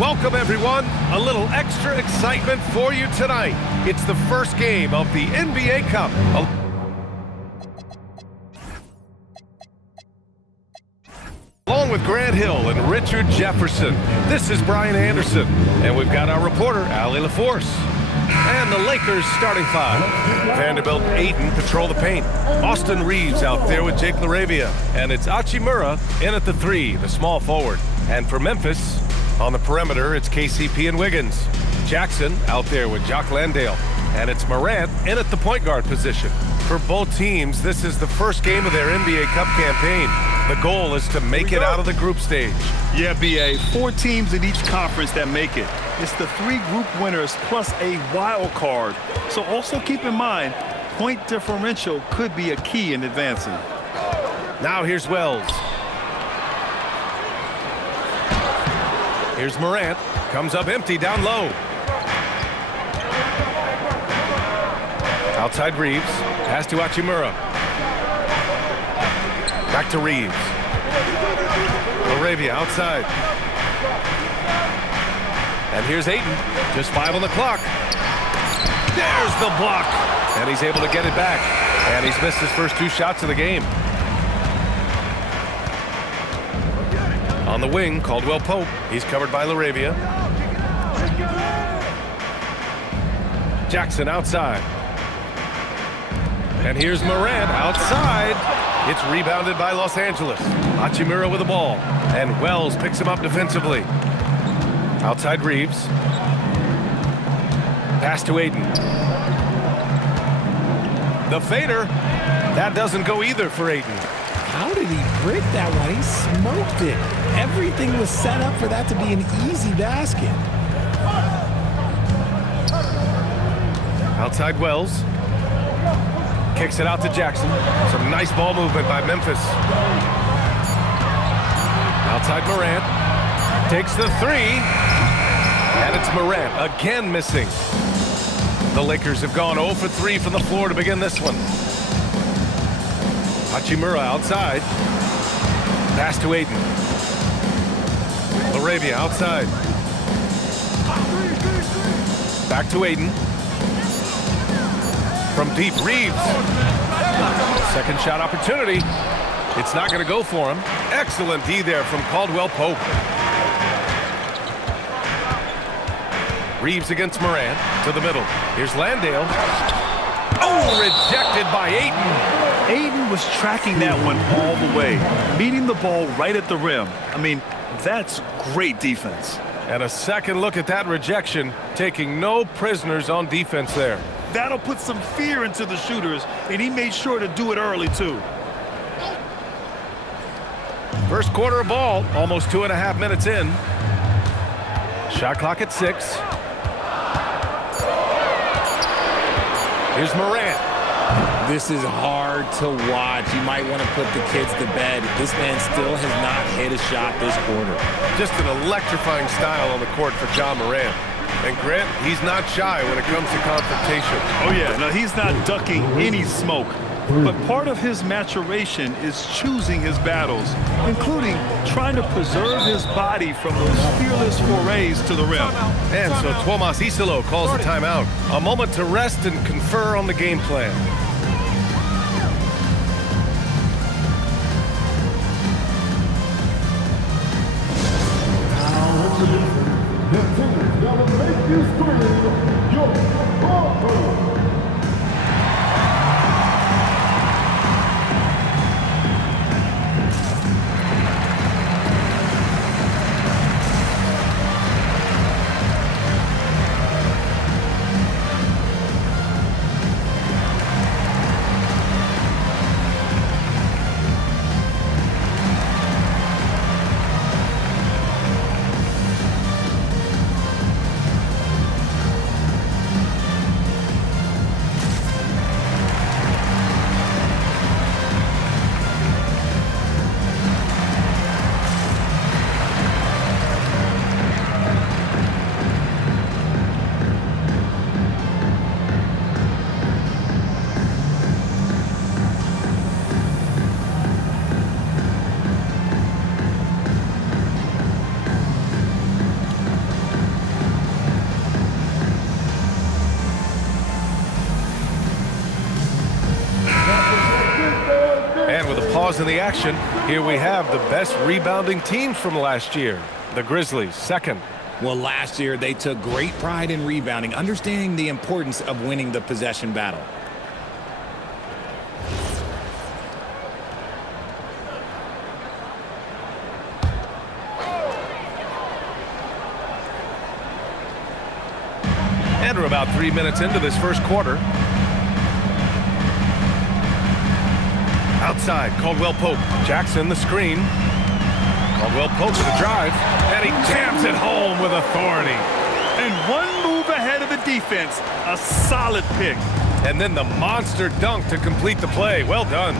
Welcome, everyone. A little extra excitement for you tonight. It's the first game of the NBA Cup. Along with Grant Hill and Richard Jefferson, this is Brian Anderson. And we've got our reporter, Allie LaForce. And the Lakers starting five. Vanderbilt and Ayton patrol the paint. Austin Reeves out there with Jake LaRavia. And it's Hachimura in at the three, the small forward. And for Memphis, on the perimeter, it's KCP and Wiggins. Jackson out there with Jock Landale. And it's Morant in at the point guard position. For both teams, this is the first game of their NBA Cup campaign. The goal is to make it out of the group stage. Yeah, B.A., 4 teams in each conference that make it. It's the 3 group winners plus a wild card. So also keep in mind, point differential could be a key in advancing. Now here's Wells. Here's Morant. Comes up empty down low. Outside Reeves. Pass to Hachimura. Back to Reeves. LaRavia outside. And here's Ayton. Just 5 on the clock. There's the block. And he's able to get it back. And he's missed his first 2 shots of the game. On the wing, Caldwell Pope. He's covered by LaRavia. Jackson outside. And here's Morant outside. It's rebounded by Los Angeles. Hachimura with the ball. And Wells picks him up defensively. Outside Reeves. Pass to Ayton. The fader. That doesn't go either for Ayton. How did he break that one? He smoked it. Everything was set up for that to be an easy basket. Outside Wells. Kicks it out to Jackson. Some nice ball movement by Memphis. Outside Morant. Takes the 3. And it's Morant again missing. The Lakers have gone 0 for 3 from the floor to begin this one. Hachimura outside. Pass to Ayton. LaRavia outside. Back to Ayton. From deep, Reeves. Second shot opportunity. It's not going to go for him. Excellent D there from Caldwell Pope. Reeves against Morant to the middle. Here's Landale. Oh, rejected by Ayton. Ayton was tracking that one all the way, meeting the ball right at the rim. I mean, that's great defense. And a second look at that rejection, taking no prisoners on defense there. That'll put some fear into the shooters, and he made sure to do it early, too. First quarter of ball, almost 2.5 minutes in. Shot clock at 6. Here's Morant. This is hard to watch. You might want to put the kids to bed. This man still has not hit a shot this quarter. Just an electrifying style on the court for John Morant. And Grant, he's not shy when it comes to confrontation. Oh, yeah. No, he's not ducking any smoke. But part of his maturation is choosing his battles, including trying to preserve his body from those fearless forays to the rim. And so Tomas Isilo calls a timeout. A moment to rest and confer on the game plan. pause in the action. Here we have the best rebounding teams from last year. The Grizzlies, second. Well, last year they took great pride in rebounding, understanding the importance of winning the possession battle. And we're about 3 minutes into this first quarter. Outside, Caldwell Pope. Jackson, the screen. Caldwell Pope to the drive, and he jams it home with authority. And one move ahead of the defense, a solid pick. And then the monster dunk to complete the play. Well done.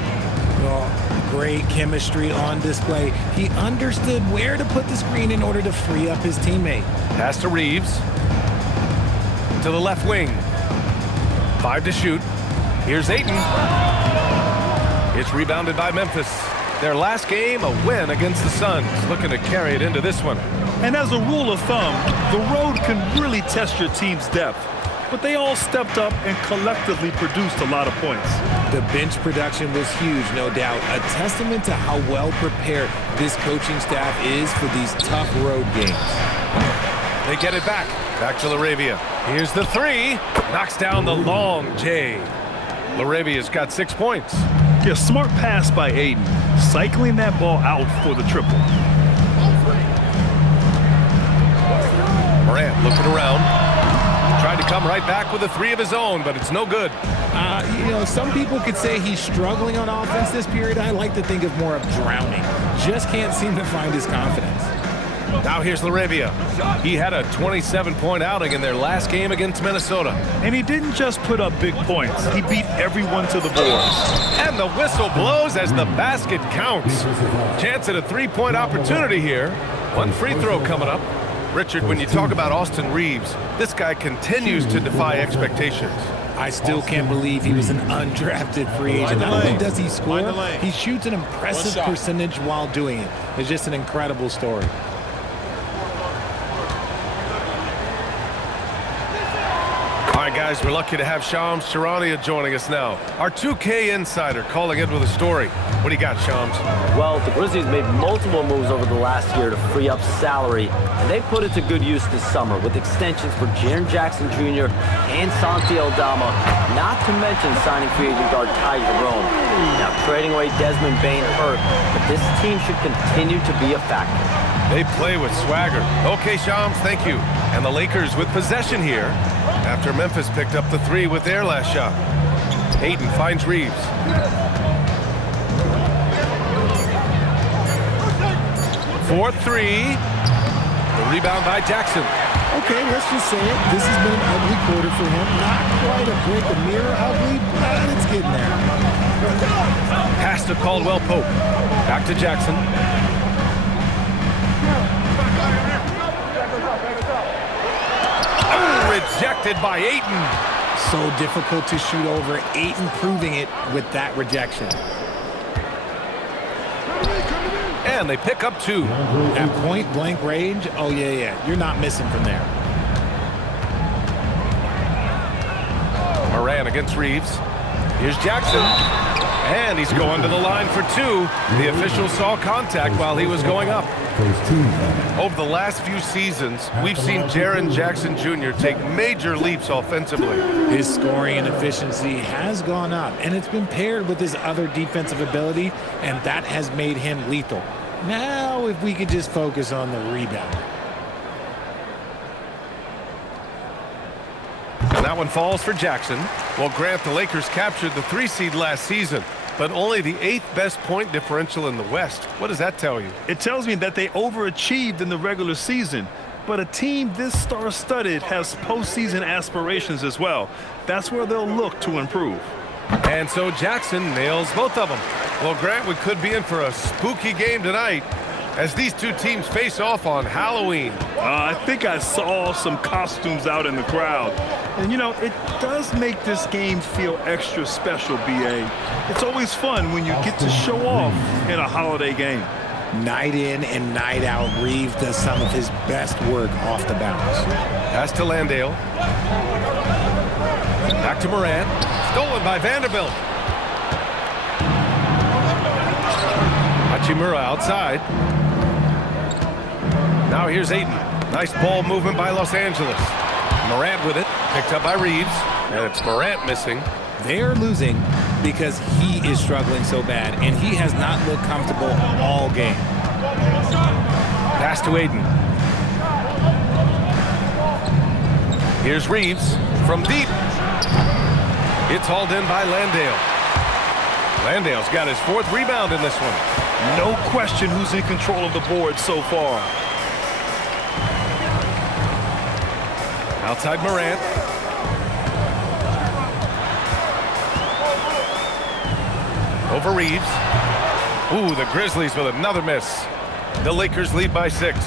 Oh, great chemistry on display. He understood where to put the screen in order to free up his teammate. Pass to Reeves. To the left wing. 5 to shoot. Here's Ayton. It's rebounded by Memphis. Their last game, a win against the Suns. Looking to carry it into this one. And as a rule of thumb, the road can really test your team's depth. But they all stepped up and collectively produced a lot of points. The bench production was huge, no doubt. A testament to how well prepared this coaching staff is for these tough road games. They get it back. Back to LaRavia. Here's the three. Knocks down the long J. LaRavia's got 6 points. Yeah, smart pass by Ayton, cycling that ball out for the triple. Morant looking around. Tried to come right back with a 3 of his own, but it's no good. You know, some people could say he's struggling on offense this period. I like to think of more of drowning. Just can't seem to find his confidence. Now here's LaRavia. He had a 27-point outing in their last game against Minnesota. And he didn't just put up big points. He beat everyone to the boards. And the whistle blows as the basket counts. Chance at a 3-point opportunity here. One free throw coming up. Richard, when you talk about Austin Reeves, this guy continues to defy expectations. I still can't believe he was an undrafted free agent. Not only does he score, he shoots an impressive percentage while doing it. It's just an incredible story. All right, guys, we're lucky to have Shams Charania joining us now. Our 2K insider calling in with a story. What do you got, Shams? Well, the Grizzlies made multiple moves over the last year to free up salary, and they put it to good use this summer with extensions for Jaren Jackson Jr. and Santi Aldama, not to mention signing free agent guard Ty Jerome. Now, trading away Desmond Bane hurt, but this team should continue to be a factor. They play with swagger. Okay, Shams, thank you. And the Lakers with possession here after Memphis picked up the 3 with their last shot. Ayton finds Reeves. For 3. The rebound by Jackson. Okay, let's just say it. This has been an ugly quarter for him. Not quite a break a mirror ugly, but it's getting there. Pass to Caldwell Pope. Back to Jackson. Oh, rejected by Ayton. So difficult to shoot over. Ayton proving it with that rejection. And they pick up 2. At point-blank range, oh, yeah. You're not missing from there. Morant against Reeves. Here's Jackson. And he's going to the line for 2. The official saw contact while he was going up. Over the last few seasons, we've seen Jaren Jackson Jr. take major leaps offensively. His scoring and efficiency has gone up, and it's been paired with his other defensive ability, and that has made him lethal. Now, if we could just focus on the rebound. And that one falls for Jackson. Well, Grant, the Lakers captured the 3 seed last season, but only the 8th best point differential in the West. What does that tell you? It tells me that they overachieved in the regular season, but a team this star-studded has postseason aspirations as well. That's where they'll look to improve. And so Jackson nails both of them. Well, Grant, we could be in for a spooky game tonight as these two teams face off on Halloween. I think I saw some costumes out in the crowd. And, you know, it does make this game feel extra special, B.A. It's always fun when you get to show off in a holiday game. Night in and night out, Reeves does some of his best work off the bounce. Pass to Landale. Back to Morant. Stolen by Vanderbilt. Hachimura outside. Now here's Ayton. Nice ball movement by Los Angeles. Morant with it. Picked up by Reeves. And it's Morant missing. They're losing because he is struggling so bad, and he has not looked comfortable all game. Pass to Ayton. Here's Reeves from deep. It's hauled in by Landale. Landale's got his 4th rebound in this one. No question who's in control of the board so far. Outside Morant. Over Reeves. Ooh, the Grizzlies with another miss. The Lakers lead by 6.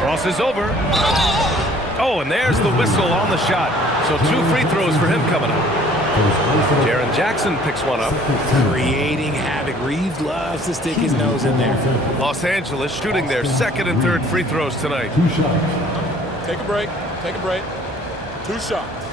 Crosses over. Oh, and there's the whistle on the shot. So 2 free throws for him coming up. Jaren Jackson picks one up. Creating havoc. Reeves loves to stick his nose in there. Los Angeles shooting their 2nd and 3rd free throws tonight. Take a break. Take a break. 2 shots.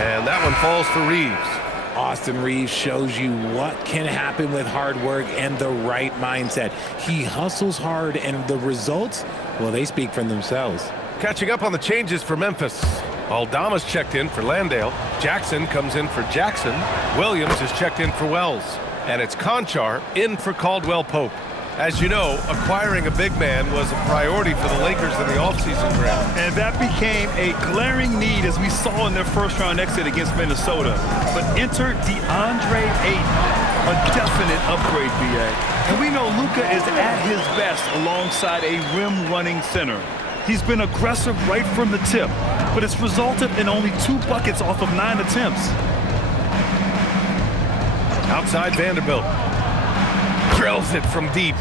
And that one falls for Reeves. Austin Reeves shows you what can happen with hard work and the right mindset. He hustles hard, and the results, well, they speak for themselves. Catching up on the changes for Memphis. Aldama's checked in for Landale. Jackson comes in for Jackson. Williams is checked in for Wells. And it's Conchar in for Caldwell Pope. As you know, acquiring a big man was a priority for the Lakers in the offseason, Graham. And that became a glaring need as we saw in their first-round exit against Minnesota. But enter DeAndre Ayton, a definite upgrade, B.A. And we know Luka is at his best alongside a rim-running center. He's been aggressive right from the tip, but it's resulted in only 2 buckets off of 9 attempts. Outside Vanderbilt. Drills it from deep.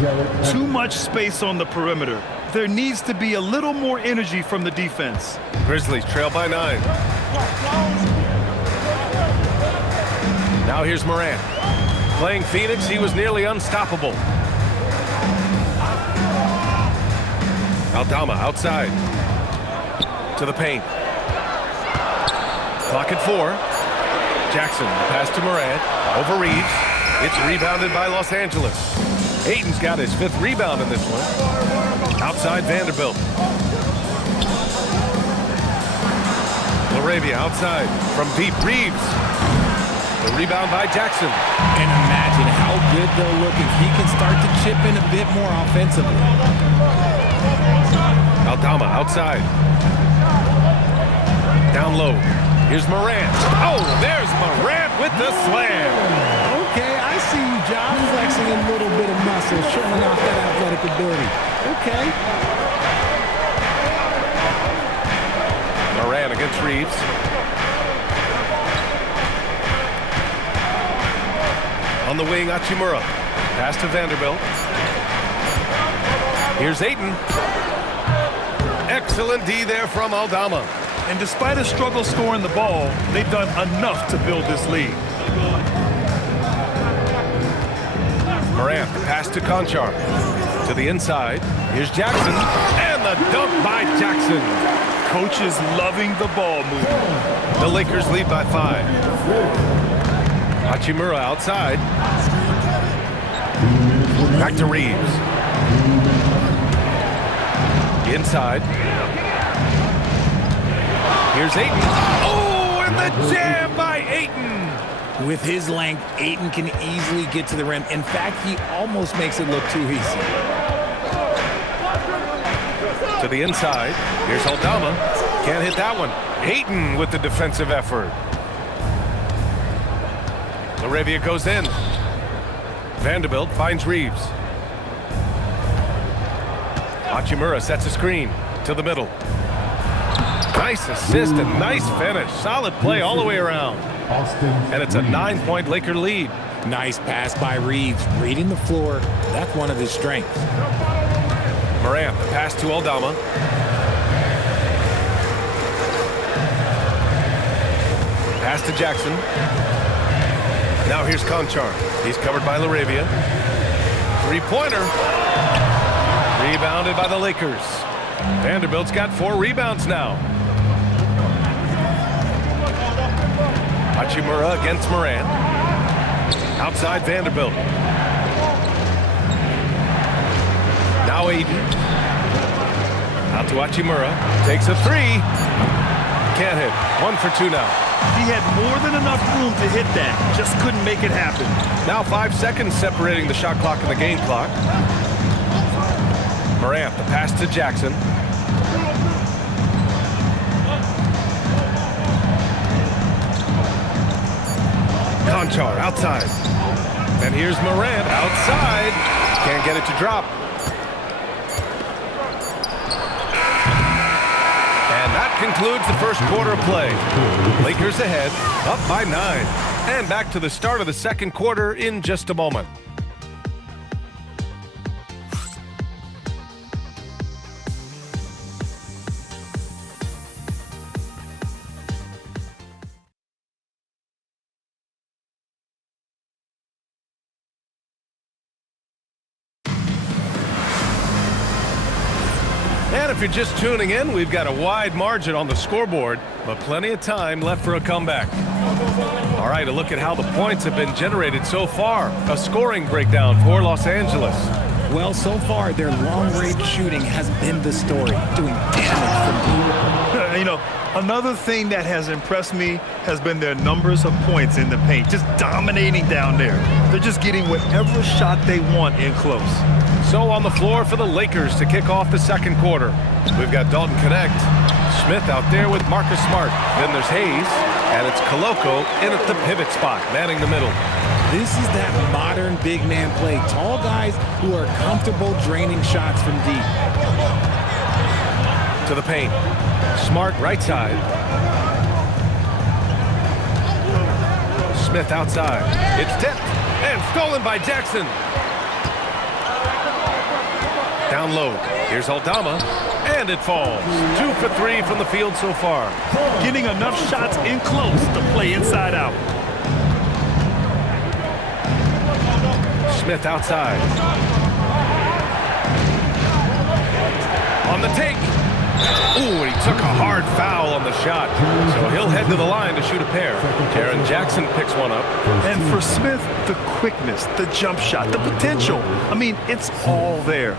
Too much space on the perimeter. There needs to be a little more energy from the defense. Grizzlies trail by 9. Now here's Morant. Playing Phoenix, he was nearly unstoppable. Aldama outside. To the paint. Clock at 4. Jackson, the pass to Morant. Over Reeves. It's rebounded by Los Angeles. Ayton's got his 5th rebound in this one. Outside Vanderbilt. LaRavia outside. From deep, Reeves. The rebound by Jackson. And imagine how good they'll look if he can start to chip in a bit more offensively. Aldama outside. Down low. Here's Morant. Oh, there's Morant with the slam. Okay, I see you, John, flexing a little bit of muscle, showing off that athletic ability. Okay. Morant against Reeves. On the wing, Hachimura. Pass to Vanderbilt. Here's Ayton. Excellent D there from Aldama. And despite a struggle scoring the ball, they've done enough to build this lead. Morant, pass to Conchar. To the inside. Here's Jackson. And the dunk by Jackson. Coach is loving the ball movement. The Lakers lead by 5. Hachimura outside. Back to Reeves. Inside. Here's Ayton. Oh, and the jam by Ayton. With his length, Ayton can easily get to the rim. In fact, he almost makes it look too easy. To the inside. Here's Aldama. Can't hit that one. Ayton with the defensive effort. LaRavia goes in. Vanderbilt finds Reeves. Hachimura sets a screen to the middle. Nice assist and nice finish. Solid play all the way around. And it's a 9-point Laker lead. Nice pass by Reeves. Reading the floor. That's one of his strengths. Morant, the pass to Aldama. Pass to Jackson. Now here's Conchar. He's covered by LaRavia. 3-pointer. Rebounded by the Lakers. Vanderbilt's got 4 rebounds now. Hachimura against Morant. Outside Vanderbilt. Now Aiden. Out to Hachimura. Takes a three. Can't hit. 1 for 2 now. He had more than enough room to hit that. Just couldn't make it happen. Now 5 seconds separating the shot clock and the game clock. Morant, the pass to Jackson. Conchar outside. And here's Morant outside. Can't get it to drop. And that concludes the first quarter of play. Lakers ahead, up by 9. And back to the start of the second quarter in just a moment. And if you're just tuning in, we've got a wide margin on the scoreboard, but plenty of time left for a comeback. All right, a look at how the points have been generated so far. A scoring breakdown for Los Angeles. Well, so far, their long-range shooting has been the story, doing damage from deep. You know, another thing that has impressed me has been their numbers of points in the paint, just dominating down there. They're just getting whatever shot they want in close. So on the floor for the Lakers to kick off the second quarter. We've got Dalton Connect, Smith out there with Marcus Smart. Then there's Hayes, and it's Koloko in at the pivot spot, manning the middle. This is that modern big man play. Tall guys who are comfortable draining shots from deep. To the paint. Smart right side. Smith outside. It's tipped and stolen by Jackson. Down low. Here's Aldama. And it falls. 2 for 3 from the field so far. Getting enough shots in close to play inside out. Smith outside. On the take. Ooh, and he took a hard foul on the shot. So he'll head to the line to shoot a pair. Jaren Jackson picks one up. And for Smith, the quickness, the jump shot, the potential. I mean, it's all there.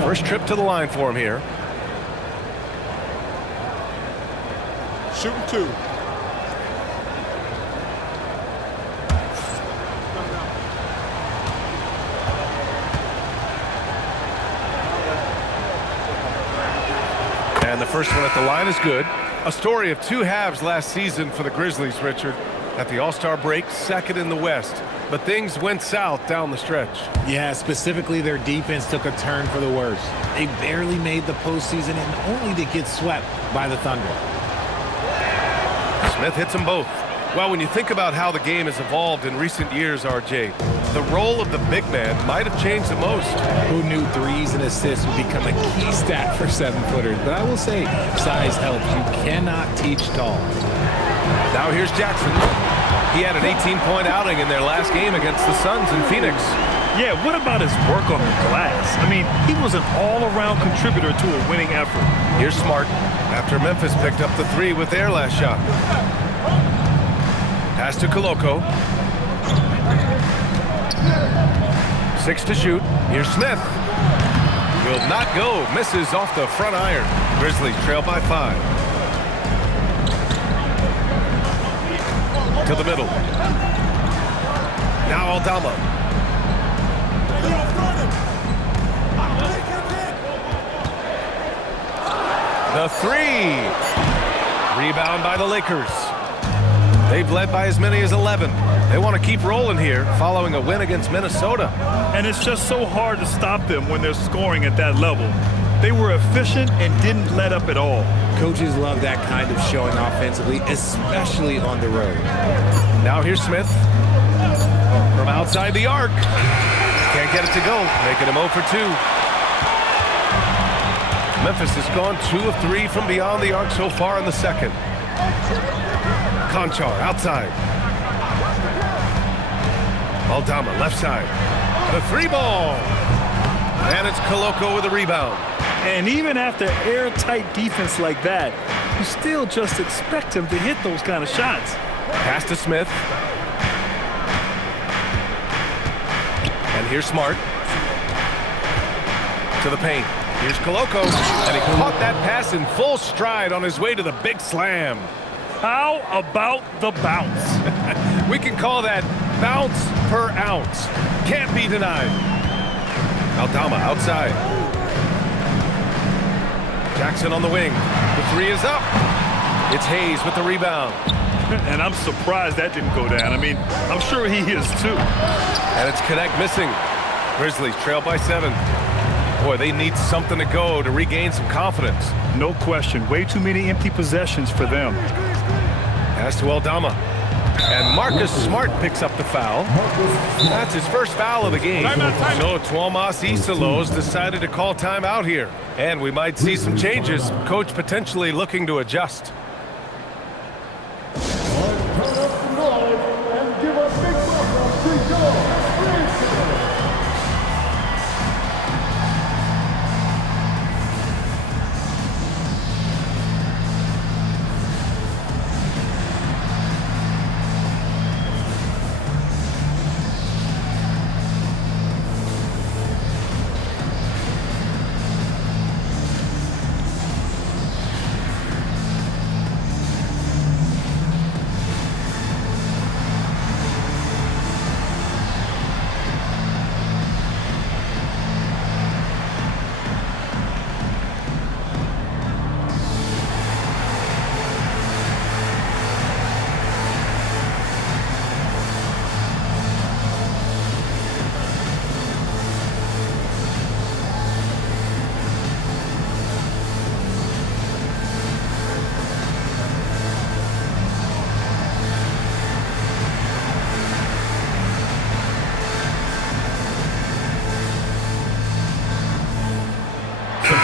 First trip to the line for him here. Shooting 2. And the first one at the line is good. A story of 2 halves last season for the Grizzlies, Richard. At the All-Star break, second in the West. But things went south down the stretch. Yeah, specifically their defense took a turn for the worse. They barely made the postseason and only to get swept by the Thunder. Smith hits them both. Well, when you think about how the game has evolved in recent years, RJ, the role of the big man might have changed the most. Who knew threes and assists would become a key stat for 7-footers? But I will say, size helps. You cannot teach tall. Now here's Jackson. He had an 18-point outing in their last game against the Suns in Phoenix. Yeah, what about his work on the glass? I mean, he was an all-around contributor to a winning effort. Here's Smart after Memphis picked up the 3 with their last shot. Pass to Koloko. 6 to shoot. Here's Smith. Will not go. Misses off the front iron. Grizzlies trail by 5. To the middle. Now Aldama. The 3. Rebound by the Lakers. They've led by as many as 11. They want to keep rolling here following a win against Minnesota. And it's just so hard to stop them when they're scoring at that level. They were efficient and didn't let up at all. Coaches love that kind of showing offensively, especially on the road. Now here's Smith from outside the arc. Can't get it to go, making him 0 for 2. Memphis has gone 2 of 3 from beyond the arc so far in the second. Conchar outside. Aldama left side. The 3 ball. And it's Koloko with a rebound. And even after airtight defense like that, you still just expect him to hit those kind of shots. Pass to Smith. And here's Smart. To the paint. Here's Koloko. And he caught that pass in full stride on his way to the big slam. How about the bounce? We can call that bounce per ounce. Can't be denied. Aldama outside. Jackson on the wing. The three is up. It's Hayes with the rebound. And I'm surprised that didn't go down. I mean, I'm sure he is too. And it's Connect missing. Grizzlies trail by 7. Boy, they need something to go to regain some confidence. No question. Way too many empty possessions for them. Pass to Aldama. And Marcus Smart picks up the foul. That's his first foul of the game. So Tuomas Isalos decided to call timeout here. And we might see some changes. Coach potentially looking to adjust.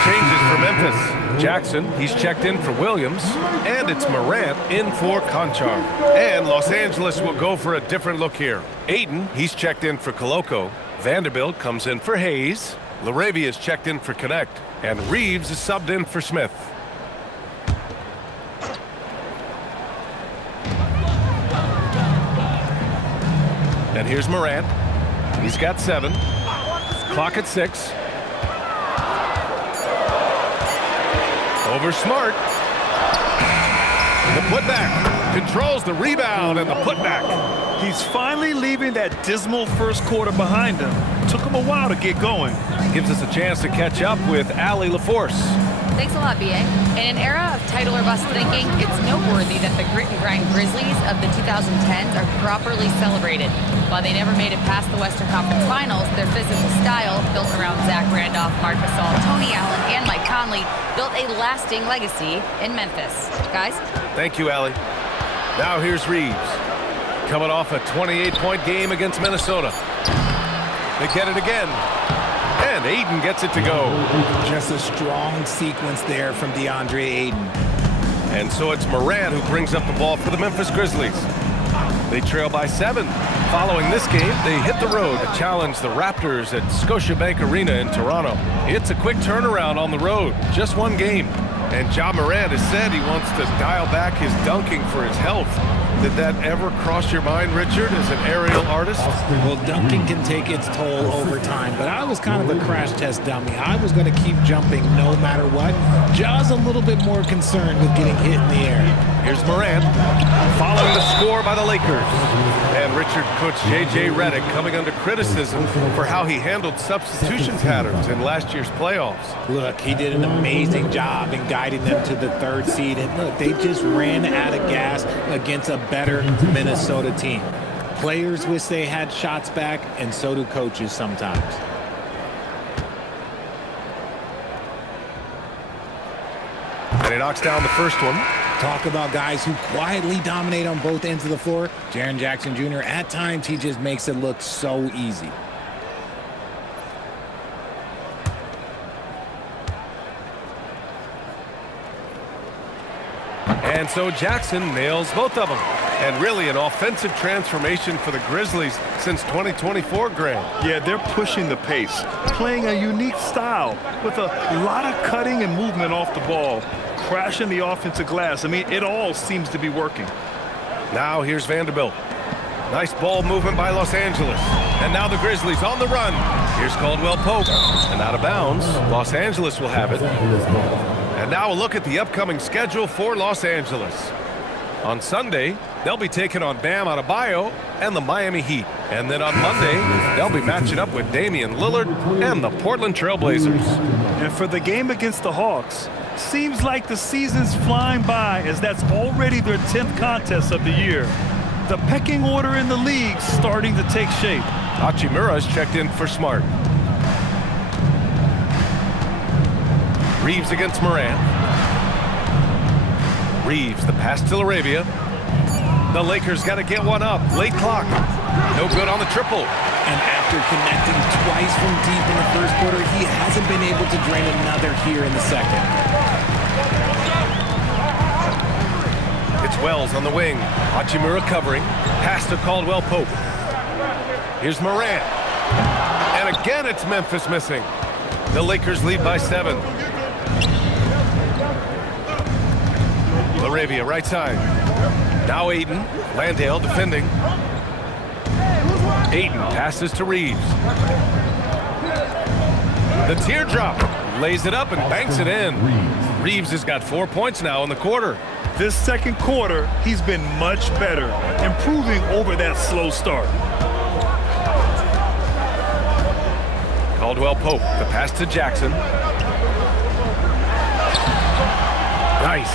Changes for Memphis. Jackson, he's checked in for Williams. And it's Morant in for Conchar. And Los Angeles will go for a different look here. Ayton, he's checked in for Koloko. Vanderbilt comes in for Hayes. Laravia is checked in for Connect. And Reeves is subbed in for Smith. And here's Morant. He's got 7. Clock at 6. Over Smart. The putback. Controls the rebound and the putback. He's finally leaving that dismal first quarter behind him. Took him a while to get going. Gives us a chance to catch up with Allie LaForce. Thanks a lot, B.A. In an era of title or bust thinking, it's noteworthy that the grit and grind Grizzlies of the 2010s are properly celebrated. While they never made it past the Western Conference Finals, their physical style, built around Zach Randolph, Marc Gasol, Tony Allen, and Mike Conley, built a lasting legacy in Memphis. Guys? Thank you, Allie. Now here's Reeves. Coming off a 28-point game against Minnesota. They get it again. And Ayton gets it to go. Just a strong sequence there from DeAndre Ayton. And so it's Morant who brings up the ball for the Memphis Grizzlies. They trail by 7. Following this game, they hit the road to challenge the Raptors at Scotiabank Arena in Toronto. It's a quick turnaround on the road, just one game. And Ja Morant has said he wants to dial back his dunking for his health. Did that ever cross your mind, Richard, as an aerial artist? Well, dunking can take its toll over time, but I was kind of a crash test dummy. I was going to keep jumping no matter what. Ja's a little bit more concerned with getting hit in the air. Here's Morant, following the score by the Lakers. And Richard, Coach J.J. Redick coming under criticism for how he handled substitution patterns in last year's playoffs. Look, he did an amazing job in guiding them to the 3rd seed. And look, they just ran out of gas against a better Minnesota team. Players wish they had shots back, and so do coaches sometimes. And he knocks down the first one. Talk about guys who quietly dominate on both ends of the floor. Jaren Jackson Jr., at times, he just makes it look so easy. And so Jackson nails both of them. And really an offensive transformation for the Grizzlies since 2024, Graham. Yeah, they're pushing the pace, playing a unique style with a lot of cutting and movement off the ball, crashing the offensive glass. I mean, it all seems to be working. Now here's Vanderbilt. Nice ball movement by Los Angeles. And now the Grizzlies on the run. Here's Caldwell Pope. And out of bounds, Los Angeles will have it. And now a look at the upcoming schedule for Los Angeles. On Sunday, they'll be taking on Bam Adebayo and the Miami Heat. And then on Monday, they'll be matching up with Damian Lillard and the Portland Trail Blazers. And for the game against the Hawks, seems like the season's flying by as that's already their 10th contest of the year. The pecking order in the league starting to take shape. Hachimura's checked in for Smart. Reeves against Morant. Reeves, the pass to Laravia. The Lakers got to get one up. Late clock. No good on the triple. And after connecting twice from deep in the first quarter, he hasn't been able to drain another here in the second. It's Wells on the wing. Hachimura covering. Pass to Caldwell Pope. Here's Morant. And again, it's Memphis missing. The Lakers lead by 7. Laravia, right side. Now Aiden. Landale defending. Aiden passes to Reeves. The teardrop. Lays it up and banks it in. Reeves has got 4 points now in the quarter. This second quarter, he's been much better, improving over that slow start. Caldwell Pope, the pass to Jackson. Nice.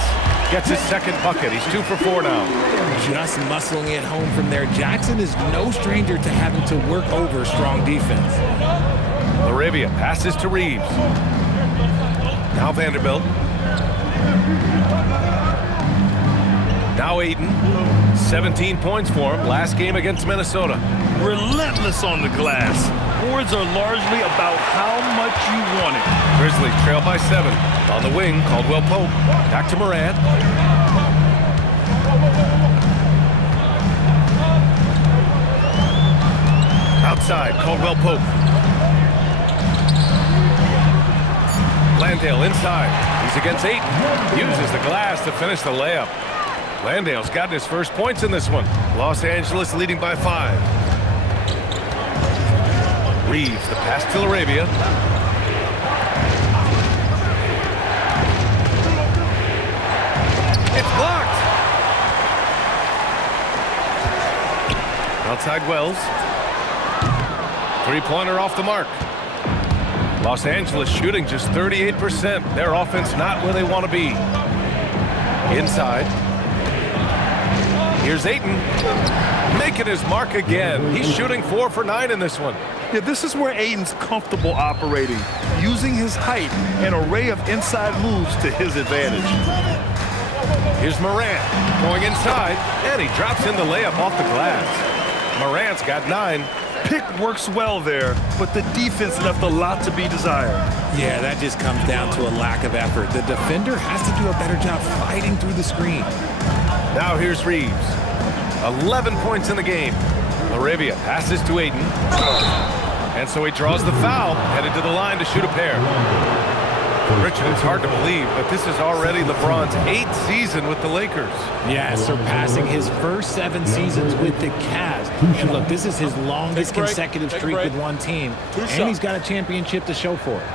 Gets his second bucket. He's 2 for 4 now. Just muscling it home from there. Jackson is no stranger to having to work over strong defense. Laravia passes to Reeves. Now Vanderbilt. Now Aiden. 17 points for him. Last game against Minnesota. Relentless on the glass. Boards are largely about how much you want it. Grizzlies trail by 7. On the wing, Caldwell Pope. Back to Morant. Outside, Caldwell Pope. Landale inside. He's against 8. Uses the glass to finish the layup. Landale's gotten his first points in this one. Los Angeles leading by 5. Reeves, the pass to Laravia. It's blocked. Outside Wells. Three-pointer off the mark. Los Angeles shooting just 38%. Their offense not where they want to be. Inside. Here's Ayton. Making his mark again. He's shooting 4 for 9 in this one. Yeah, this is where Aiden's comfortable operating, using his height and array of inside moves to his advantage. Here's Morant going inside, and he drops in the layup off the glass. Morant's got 9. Pick works well there, but the defense left a lot to be desired. Yeah, that just comes down to a lack of effort. The defender has to do a better job fighting through the screen. Now here's Reeves. 11 points in the game. Laravia passes to Aiden. And so he draws the foul, headed to the line to shoot a pair. Richard, it's hard to believe, but this is already LeBron's 8th season with the Lakers. Yeah, surpassing his first 7 seasons with the Cavs. And look, this is his longest consecutive streak with one team. And he's got a championship to show for it.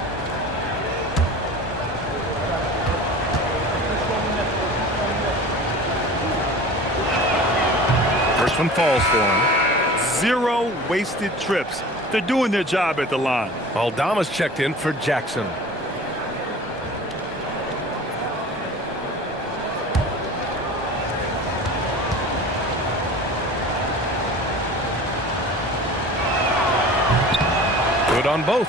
First one falls for him. 0 wasted trips. They're doing their job at the line. Aldama's checked in for Jackson. Good on both.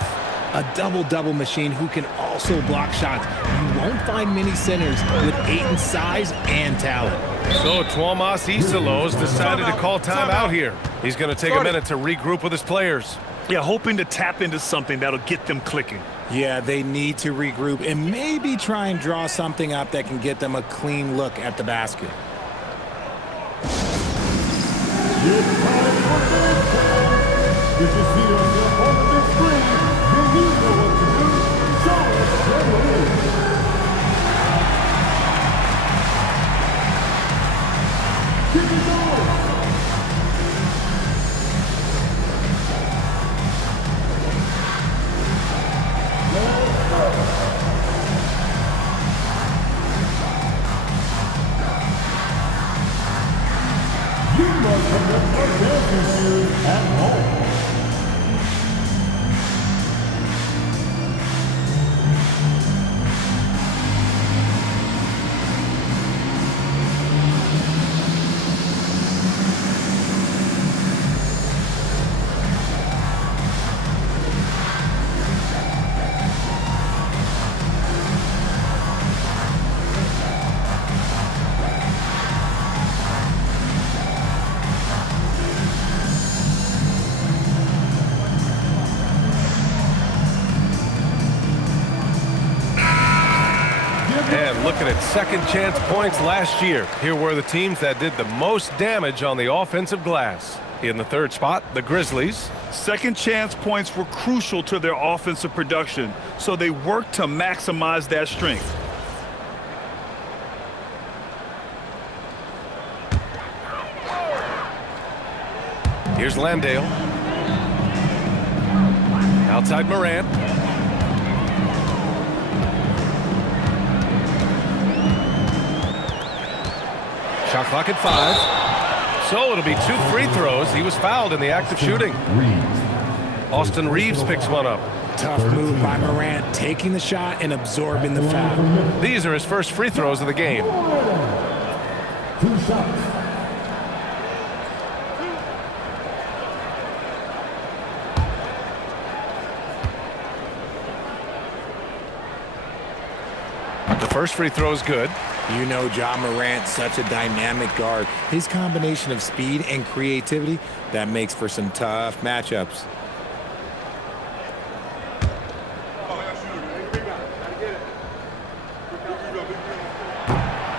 A double-double machine who can also block shots. You won't find many centers with Ayton's size and talent. So Tuomas Isalos decided to call timeout here. He's going to take a minute to regroup with his players. Yeah, hoping to tap into something that'll get them clicking. Yeah, they need to regroup and maybe try and draw something up that can get them a clean look at the basket. Keep it going. looking at second chance points last year. Here were the teams that did the most damage on the offensive glass. In the third spot, the Grizzlies. Second chance points were crucial to their offensive production, so they worked to maximize that strength. Here's Landale. Outside Morant. Shot clock at 5. So it'll be 2 free throws. He was fouled in the act of shooting. Austin Reeves picks one up. Tough move by Morant, taking the shot and absorbing the foul. These are his first free throws of the game. 2 shots. The first free throw is good. You know Ja Morant, such a dynamic guard. His combination of speed and creativity, that makes for some tough matchups.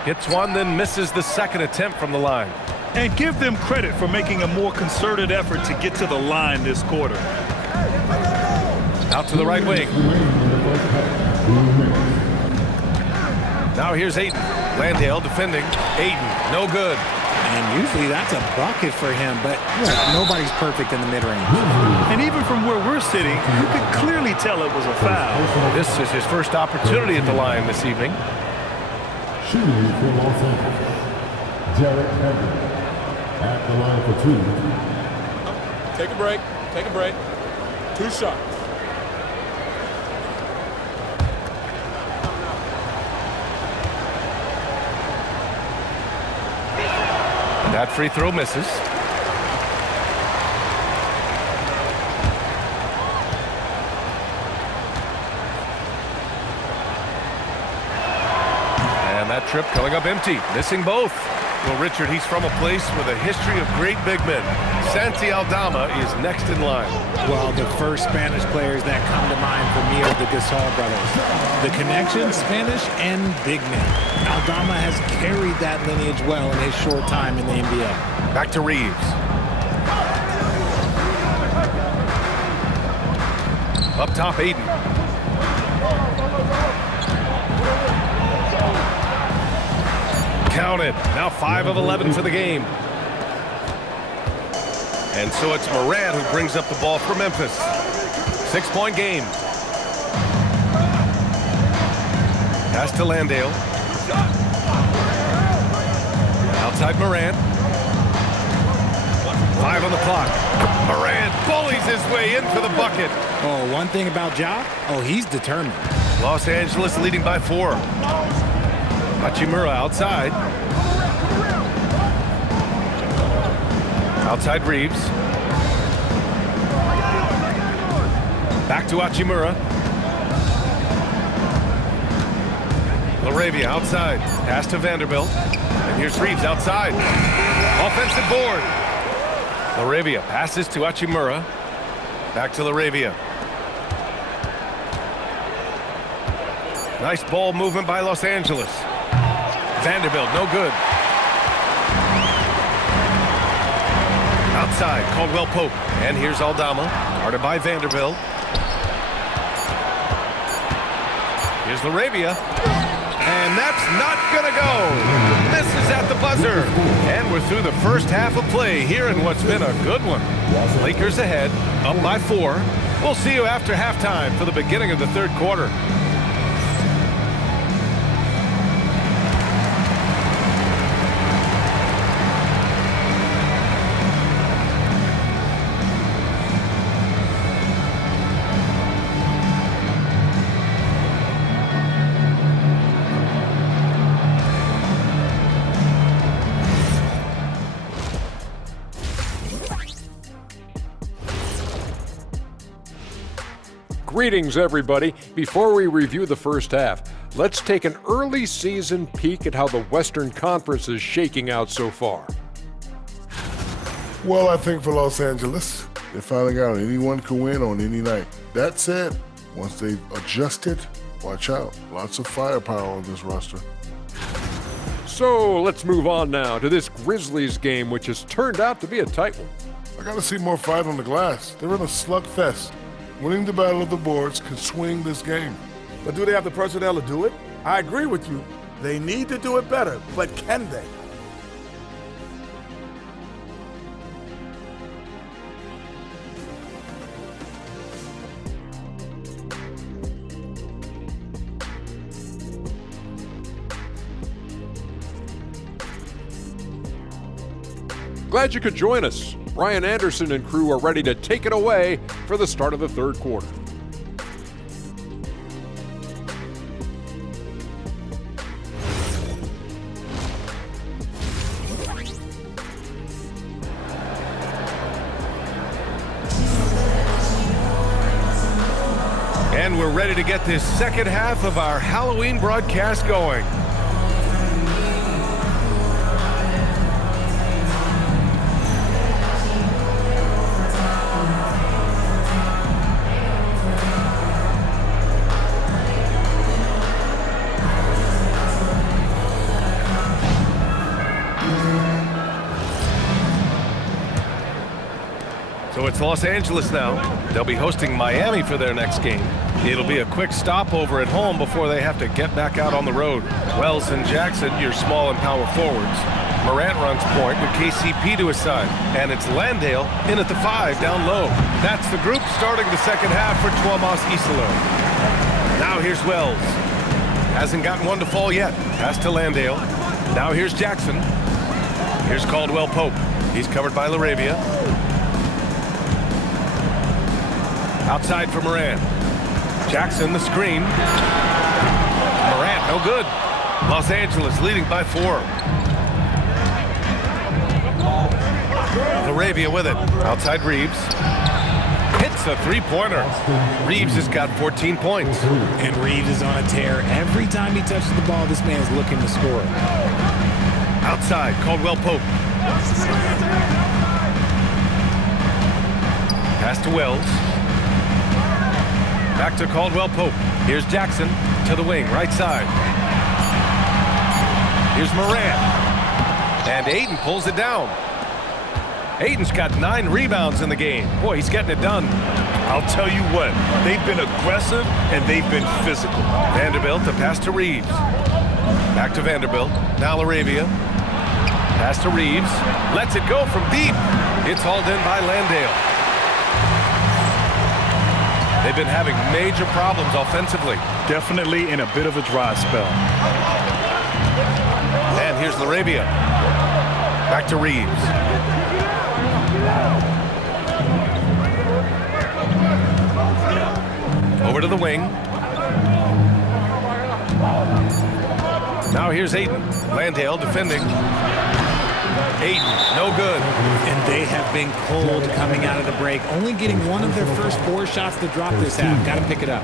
Hits one, then misses the second attempt from the line. And give them credit for making a more concerted effort to get to the line this quarter. Out to the right wing. Now here's Ayton. Landale defending. Ayton, no good. And usually that's a bucket for him, but look, nobody's perfect in the mid-range. And even from where we're sitting, you could clearly tell it was a foul. This is his first opportunity at the line this evening. Shooting for Los Angeles, Jarrett Allen at the line for 2. Take a break. Take a break. 2 shots. That free throw misses. And that trip coming up empty, missing both. Well, Richard, he's from a place with a history of great big men. Santi Aldama is next in line. Well, the first Spanish players that come to mind for me are the Gasol brothers. The connection, Spanish and big men. Aldama has carried that lineage well in his short time in the NBA. Back to Reeves. Up top, Ayton. Counted. Now 5 of 11 for the game. And so it's Morant who brings up the ball for Memphis. 6-point game. Pass to Landale. Outside Morant. 5 on the clock. Morant bullies his way in for the bucket. Oh, one thing about Ja, he's determined. Los Angeles leading by 4. Hachimura outside. Outside Reeves. Back to Hachimura. LaRavia outside. Pass to Vanderbilt. And here's Reeves outside. Offensive board. LaRavia passes to Hachimura. Back to LaRavia. Nice ball movement by Los Angeles. Vanderbilt, no good. Outside, Caldwell Pope. And here's Aldama, guarded by Vanderbilt. Here's LaRavia. And that's not gonna go. Misses at the buzzer. And we're through the first half of play here in what's been a good one. Lakers ahead, up by 4. We'll see you after halftime for the beginning of the third quarter. Greetings, everybody. Before we review the first half, let's take an early season peek at how the Western Conference is shaking out so far. Well, I think for Los Angeles, they finally got anyone can win on any night. That said, once they've adjusted, Watch out. Lots of firepower on this roster. So let's move on now to this Grizzlies game, which has turned out to be a tight one. I gotta see more fight on the glass. They're in a slugfest. Winning the battle of the boards can swing this game. But do they have the personnel to do it? I agree with you. They need to do it better, but can they? Glad you could join us. Brian Anderson and crew are ready to take it away for the start of the third quarter. And we're ready to get this second half of our Halloween broadcast going. So it's Los Angeles now. They'll be hosting Miami for their next game. It'll be a quick stopover at home before they have to get back out on the road. Wells and Jackson, your small and power forwards. Morant runs point with KCP to his side. And it's Landale in at the 5 down low. That's the group starting the second half for Tuomas Isalo. Now here's Wells. Hasn't gotten one to fall yet. Pass to Landale. Now here's Jackson. Here's Caldwell Pope. He's covered by LaRavia. Outside for Morant. Jackson, the screen. Morant, no good. Los Angeles leading by 4. LaRavia with it. Outside Reeves. Hits a three-pointer. Reeves has got 14 points. And Reeves is on a tear. Every time he touches the ball, this man is looking to score. Outside, Caldwell Pope. Pass to Wells. Back to Caldwell Pope. Here's Jackson to the wing, right side. Here's Morant. And Ayton pulls it down. Ayton's got 9 rebounds in the game. Boy, he's getting it done. I'll tell you what, they've been aggressive and they've been physical. Vanderbilt, the pass to Reeves. Back to Vanderbilt. Now LaRavia. Pass to Reeves. Lets it go from deep. It's hauled in by Landale. They've been having major problems offensively. Definitely in a bit of a dry spell. And here's LaRavia. Back to Reeves. Over to the wing. Now here's Ayton. Landale defending. Ayton, no good. And they have been cold coming out of the break, only getting one of their first 4 shots to drop this half. Got to pick it up.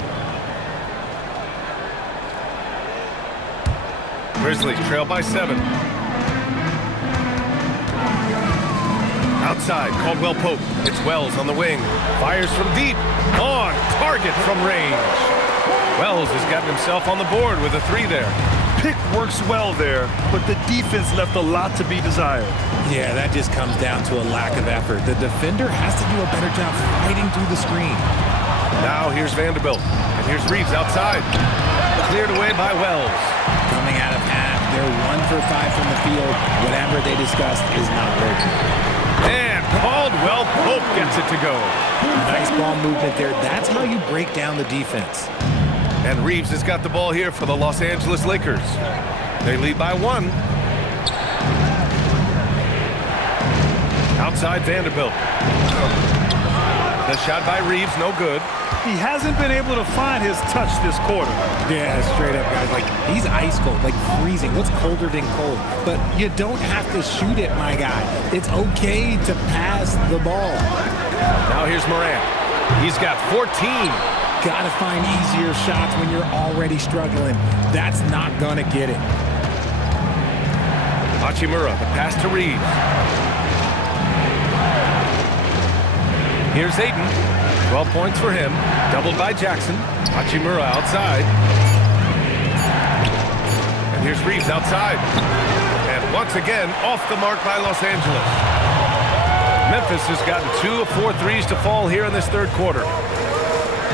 Grizzlies trail by 7. Outside, Caldwell Pope. It's Wells on the wing. Fires from deep. On target from range. Wells has gotten himself on the board with a 3 there. Pick works well there, but the defense left a lot to be desired. Yeah, that just comes down to a lack of effort. The defender has to do a better job fighting through the screen. Now here's Vanderbilt. And here's Reeves outside. Cleared away by Wells. Coming out of half, they're 1 for 5 from the field. Whatever they discussed is not working. And Caldwell Pope gets it to go. Nice ball movement there. That's how you break down the defense. And Reeves has got the ball here for the Los Angeles Lakers. They lead by 1. Outside Vanderbilt. The shot by Reeves, no good. He hasn't been able to find his touch this quarter. Yeah, straight up, guys. Like, he's ice cold, like freezing. What's colder than cold? But you don't have to shoot it, my guy. It's okay to pass the ball. Now here's Morant. He's got 14. Gotta find easier shots when you're already struggling. That's not gonna get it. Hachimura, the pass to Reeves. Here's Ayton. 12 points for him. Doubled by Jackson. Hachimura outside. Here's Reeves outside. And once again, off the mark by Los Angeles. Memphis has gotten 2 of 4 threes to fall here in this third quarter.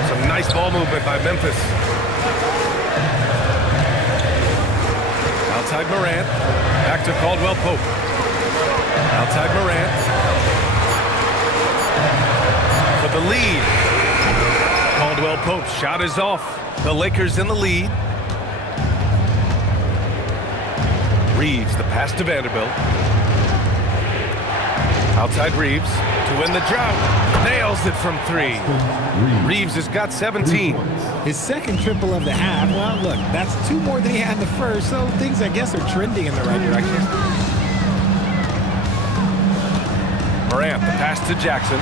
Some nice ball movement by Memphis. Outside Morant. Back to Caldwell Pope. Outside Morant. For the lead. Caldwell Pope's shot is off. The Lakers in the lead. Reeves, the pass to Vanderbilt. Outside Reeves to win the drought. Nails it from 3. Reeves has got 17. His second triple of the half. Well, look, that's 2 more than he had in the first, so things, I guess, are trending in the right direction. Morant, the pass to Jackson.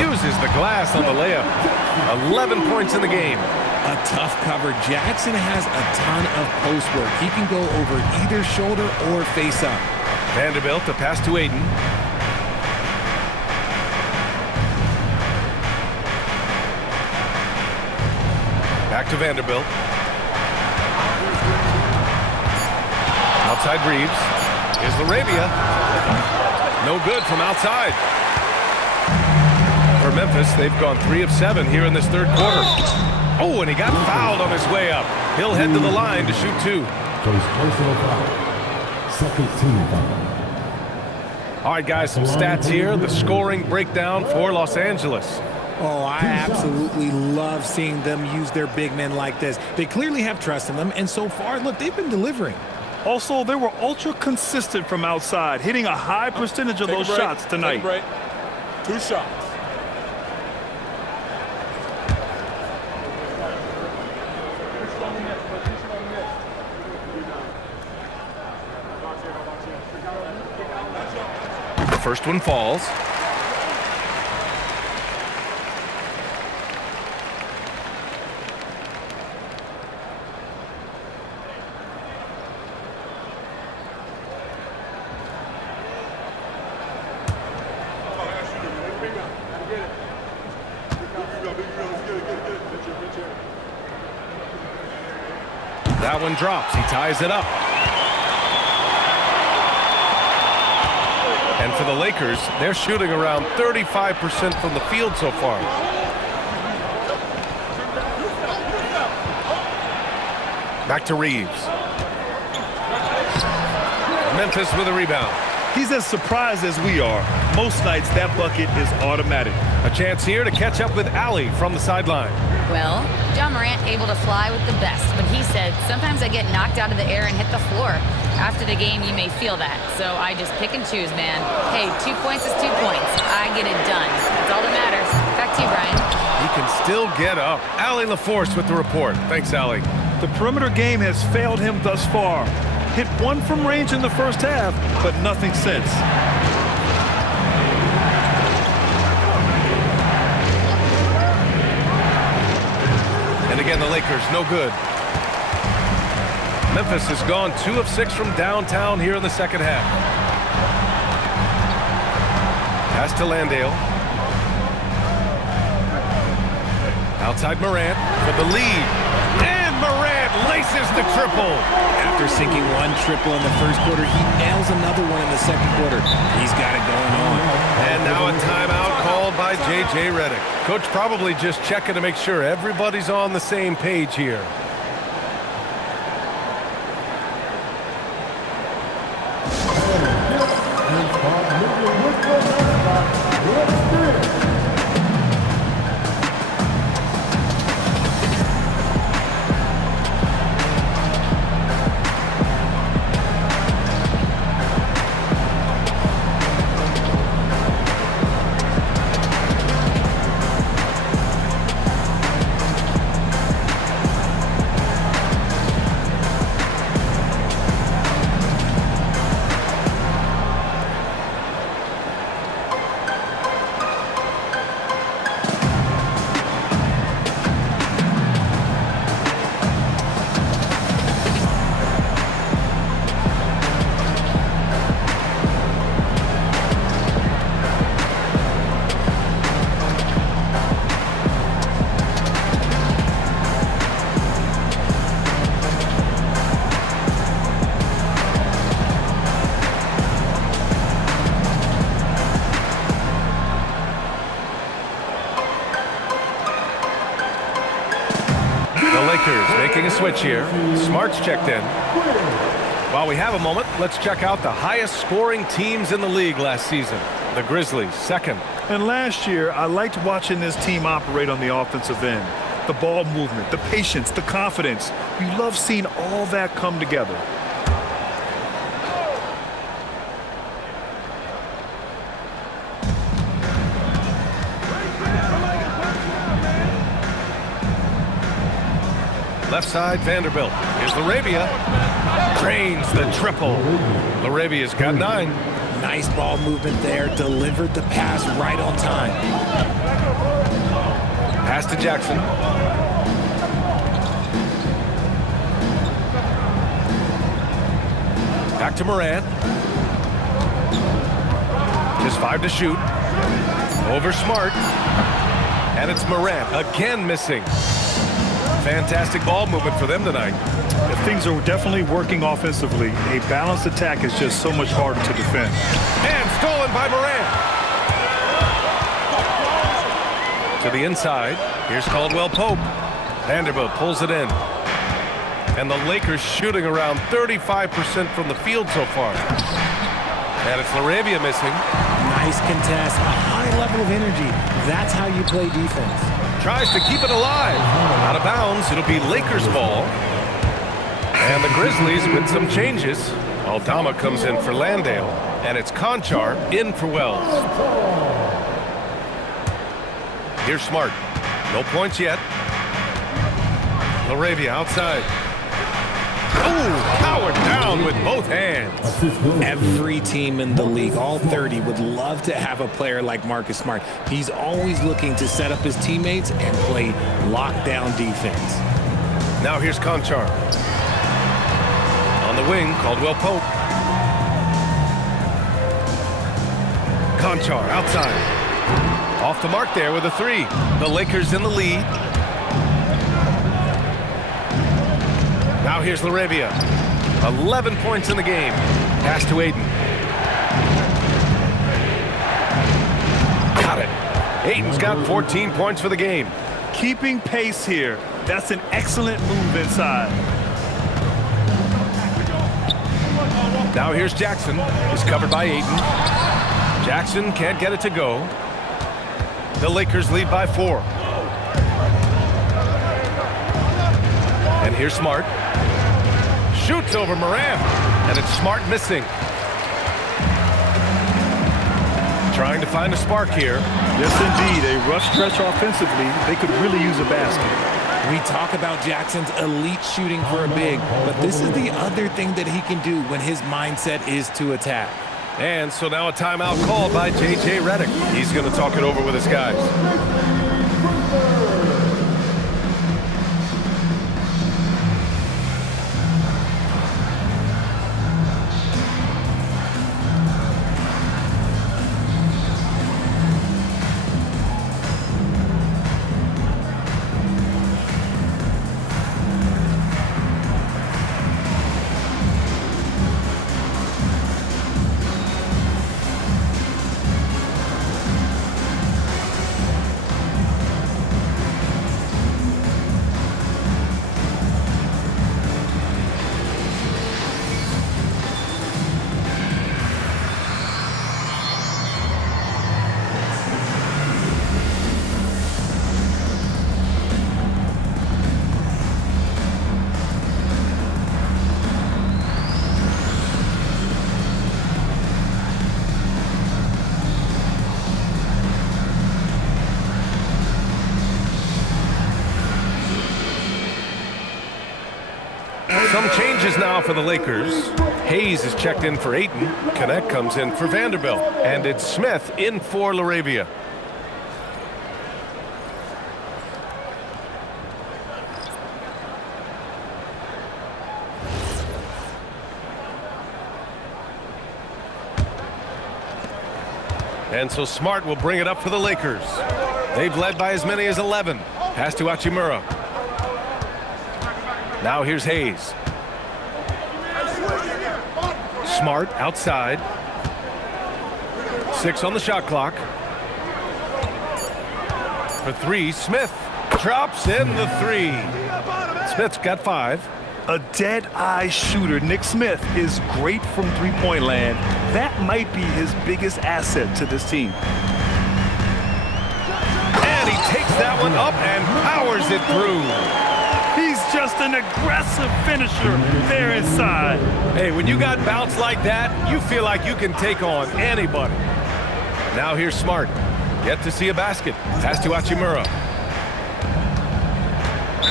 Uses the glass on the layup. 11 points in the game. A tough cover. Jackson has a ton of post work. He can go over either shoulder or face up. Vanderbilt, the pass to Aiden. Back to Vanderbilt. Outside Reeves. Here's Laravia. No good from outside. For Memphis, they've gone 3 of 7 here in this third quarter. Oh, and he got fouled on his way up. He'll head to the line to shoot 2. Personal foul. Second team foul. All right, guys, some stats here. The scoring breakdown for Los Angeles. Oh, I absolutely love seeing them use their big men like this. They clearly have trust in them, and so far, look, they've been delivering. Also, they were ultra consistent from outside, hitting a high percentage of those shots tonight. Take a break. 2 shots. The first one falls. That one drops. He ties it up. And for the Lakers, they're shooting around 35% from the field so far. Back to Reeves. Memphis with a rebound. He's as surprised as we are. Most nights, that bucket is automatic. A chance here to catch up with Allie from the sideline. Well, John Morant able to fly with the best, but he said, sometimes I get knocked out of the air and hit the floor. After the game, you may feel that, so I just pick and choose, man. Hey, 2 points is 2 points. I get it done. That's all that matters. Back to you, Brian. He can still get up. Allie LaForce with the report. Thanks, Allie. The perimeter game has failed him thus far. Hit 1 from range in the first half, but nothing since. And again, the Lakers, no good. Memphis has gone 2 of 6 from downtown here in the second half. Pass to Landale. Outside Morant for the lead. And Morant laces the triple. After sinking 1 triple in the first quarter, he nails another one in the second quarter. He's got it going on. And now a timeout called by J.J. Redick. Coach probably just checking to make sure everybody's on the same page here. Lakers making a switch here. Smart's checked in. While we have a moment, let's check out the highest scoring teams in the league last season. The Grizzlies, second. And last year, I liked watching this team operate on the offensive end. The ball movement, the patience, the confidence. You love seeing all that come together. Left side, Vanderbilt. Here's Laravia. Drains the triple. Laravia's got 9. Nice ball movement there. Delivered the pass right on time. Pass to Jackson. Back to Morant. Just 5 to shoot. Over Smart. And it's Morant again missing. Fantastic ball movement for them tonight. Things are definitely working offensively. A balanced attack is just so much harder to defend. And stolen by Morant. To the inside. Here's Caldwell Pope. Vanderbilt pulls it in. And the Lakers shooting around 35% from the field so far. And it's Laravia missing. Nice contest. A high level of energy. That's how you play defense. Tries to keep it alive. Out of bounds. It'll be Lakers ball. And the Grizzlies with some changes. Aldama comes in for Landale. And it's Conchar in for Wells. Here's Smart. No points yet. Laravia outside. Oh, powered down with both hands. Every team in the league, all 30, would love to have a player like Marcus Smart. He's always looking to set up his teammates and play lockdown defense. Now here's Conchar. On the wing, Caldwell Pope. Conchar outside. Off the mark there with a 3. The Lakers in the lead. Now here's Laravia. 11 points in the game. Pass to Ayton. Got it. Ayton's got 14 points for the game. Keeping pace here. That's an excellent move inside. Now here's Jackson. He's covered by Ayton. Jackson can't get it to go. The Lakers lead by 4. And here's Smart. Shoots over Morant. And it's Smart missing. Trying to find a spark here. Yes, indeed. A rough stretch offensively. They could really use a basket. We talk about Jackson's elite shooting for a big, but this is the other thing that he can do when his mindset is to attack. And so now a timeout called by J.J. Redick. He's going to talk it over with his guys. Some changes now for the Lakers. Hayes is checked in for Ayton. Connect comes in for Vanderbilt. And it's Smith in for Laravia. And so Smart will bring it up for the Lakers. They've led by as many as 11. Pass to Hachimura. Now here's Hayes. Smart outside. 6 on the shot clock. For 3, Smith drops in the 3. Smith's got 5. A dead-eye shooter, Nick Smith, is great from three-point land. That might be his biggest asset to this team. And he takes that one up and powers it through. He's just an aggressive finisher there inside. Hey, when you got bounce like that, you feel like you can take on anybody. Now here's Smart. Yet to see a basket. Pass to Hachimura.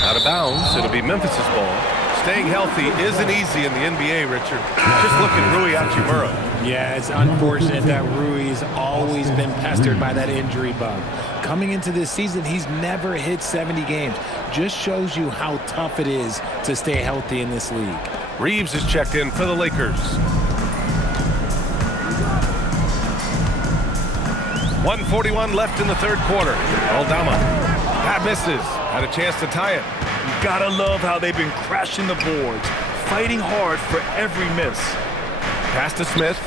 Out of bounds. It'll be Memphis's ball. Staying healthy isn't easy in the NBA, Richard. Just look at Rui Hachimura. Yeah, it's unfortunate that Rui's always been pestered by that injury bug. Coming into this season, he's never hit 70 games. Just shows you how tough it is to stay healthy in this league. Reeves is checked in for the Lakers. 1:41 left in the third quarter. Aldama. That misses. Had a chance to tie it. You gotta love how they've been crashing the boards, fighting hard for every miss. Pass to Smith.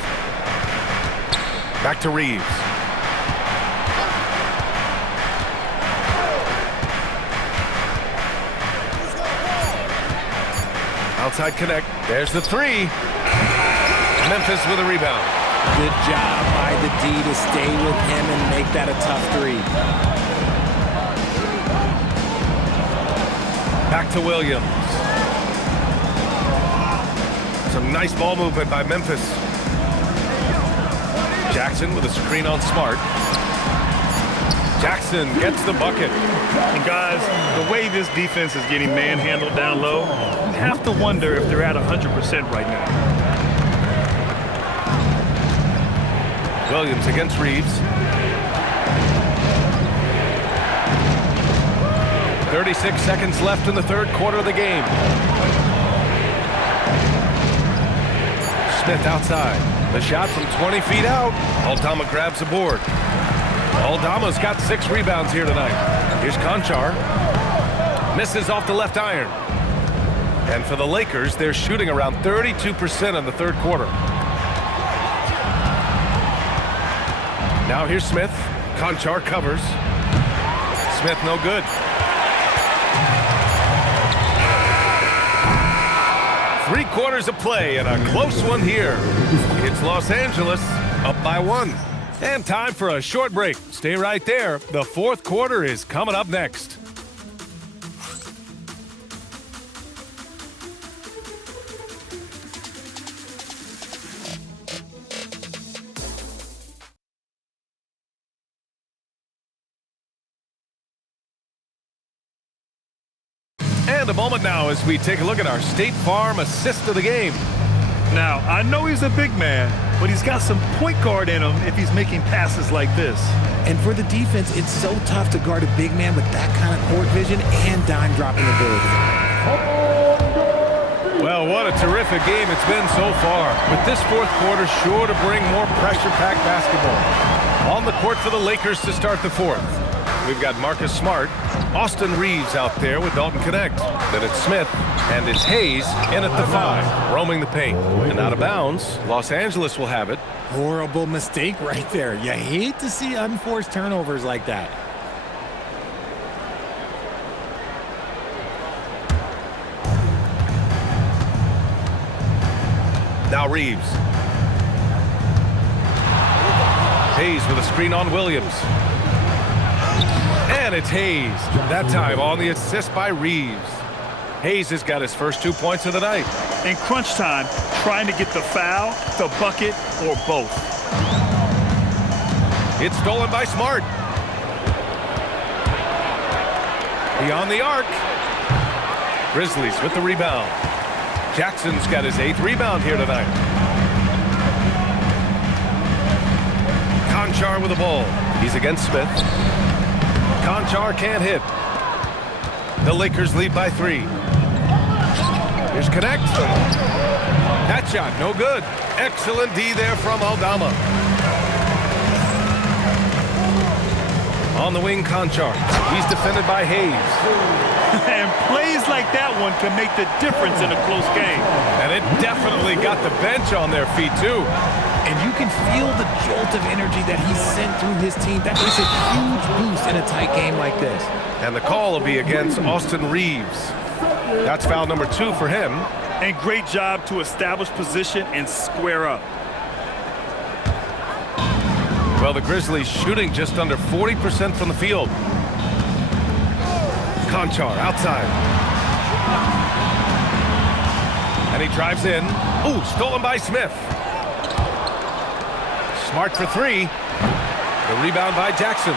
Back to Reeves. Outside connect. There's the 3. Memphis with a rebound. Good job by the D to stay with him and make that a tough 3. Back to Williams. Some nice ball movement by Memphis. Jackson with a screen on Smart. Jackson gets the bucket. And guys, the way this defense is getting manhandled down low, you have to wonder if they're at 100% right now. Williams against Reeves. 36 seconds left in the third quarter of the game. Smith outside. The shot from 20 feet out. Aldama grabs the board. Aldama's got 6 rebounds here tonight. Here's Conchar. Misses off the left iron. And for the Lakers, they're shooting around 32% in the third quarter. Now here's Smith. Conchar covers. Smith no good. 3 quarters of play and a close one here. It's Los Angeles up by 1. And time for a short break. Stay right there. The fourth quarter is coming up next. And a moment now as we take a look at our State Farm assist of the game. Now, I know he's a big man, but he's got some point guard in him if he's making passes like this. And for the defense, it's so tough to guard a big man with that kind of court vision and dime dropping ability. Well, what a terrific game it's been so far. With this fourth quarter sure to bring more pressure-packed basketball. On the court for the Lakers to start the fourth. We've got Marcus Smart, Austin Reeves out there with Dalton Connect. Then it's Smith, and it's Hayes in at the 5, roaming the paint. And out of bounds, Los Angeles will have it. Horrible mistake right there. You hate to see unforced turnovers like that. Now Reeves. Hayes with a screen on Williams. And it's Hayes. That time on the assist by Reeves. Hayes has got his first 2 points of the night. In crunch time, trying to get the foul, the bucket, or both. It's stolen by Smart. Beyond the arc. Grizzlies with the rebound. Jackson's got his 8th rebound here tonight. Conchar with the ball. He's against Smith. Conchar can't hit. The Lakers lead by 3. Here's Connect. That shot, no good. Excellent D there from Aldama. On the wing, Conchar. He's defended by Hayes. And plays like that one can make the difference in a close game. And it definitely got the bench on their feet, too. And you can feel the jolt of energy that he sent through his team. That is a huge boost in a tight game like this. And the call will be against Austin Reeves. That's foul number 2 for him. And great job to establish position and square up. Well, the Grizzlies shooting just under 40% from the field. Conchar outside. And he drives in. Ooh, stolen by Smith. Smart for 3. The rebound by Jackson.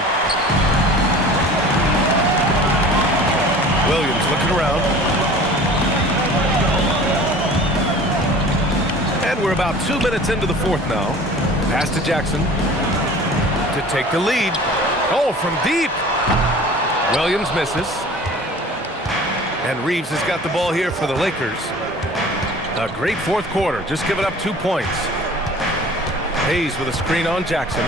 Williams looking around. And we're about 2 minutes into the fourth now. Pass to Jackson to take the lead. Oh, from deep. Williams misses. And Reeves has got the ball here for the Lakers. A great fourth quarter, just giving up 2 points. Hayes with a screen on Jackson.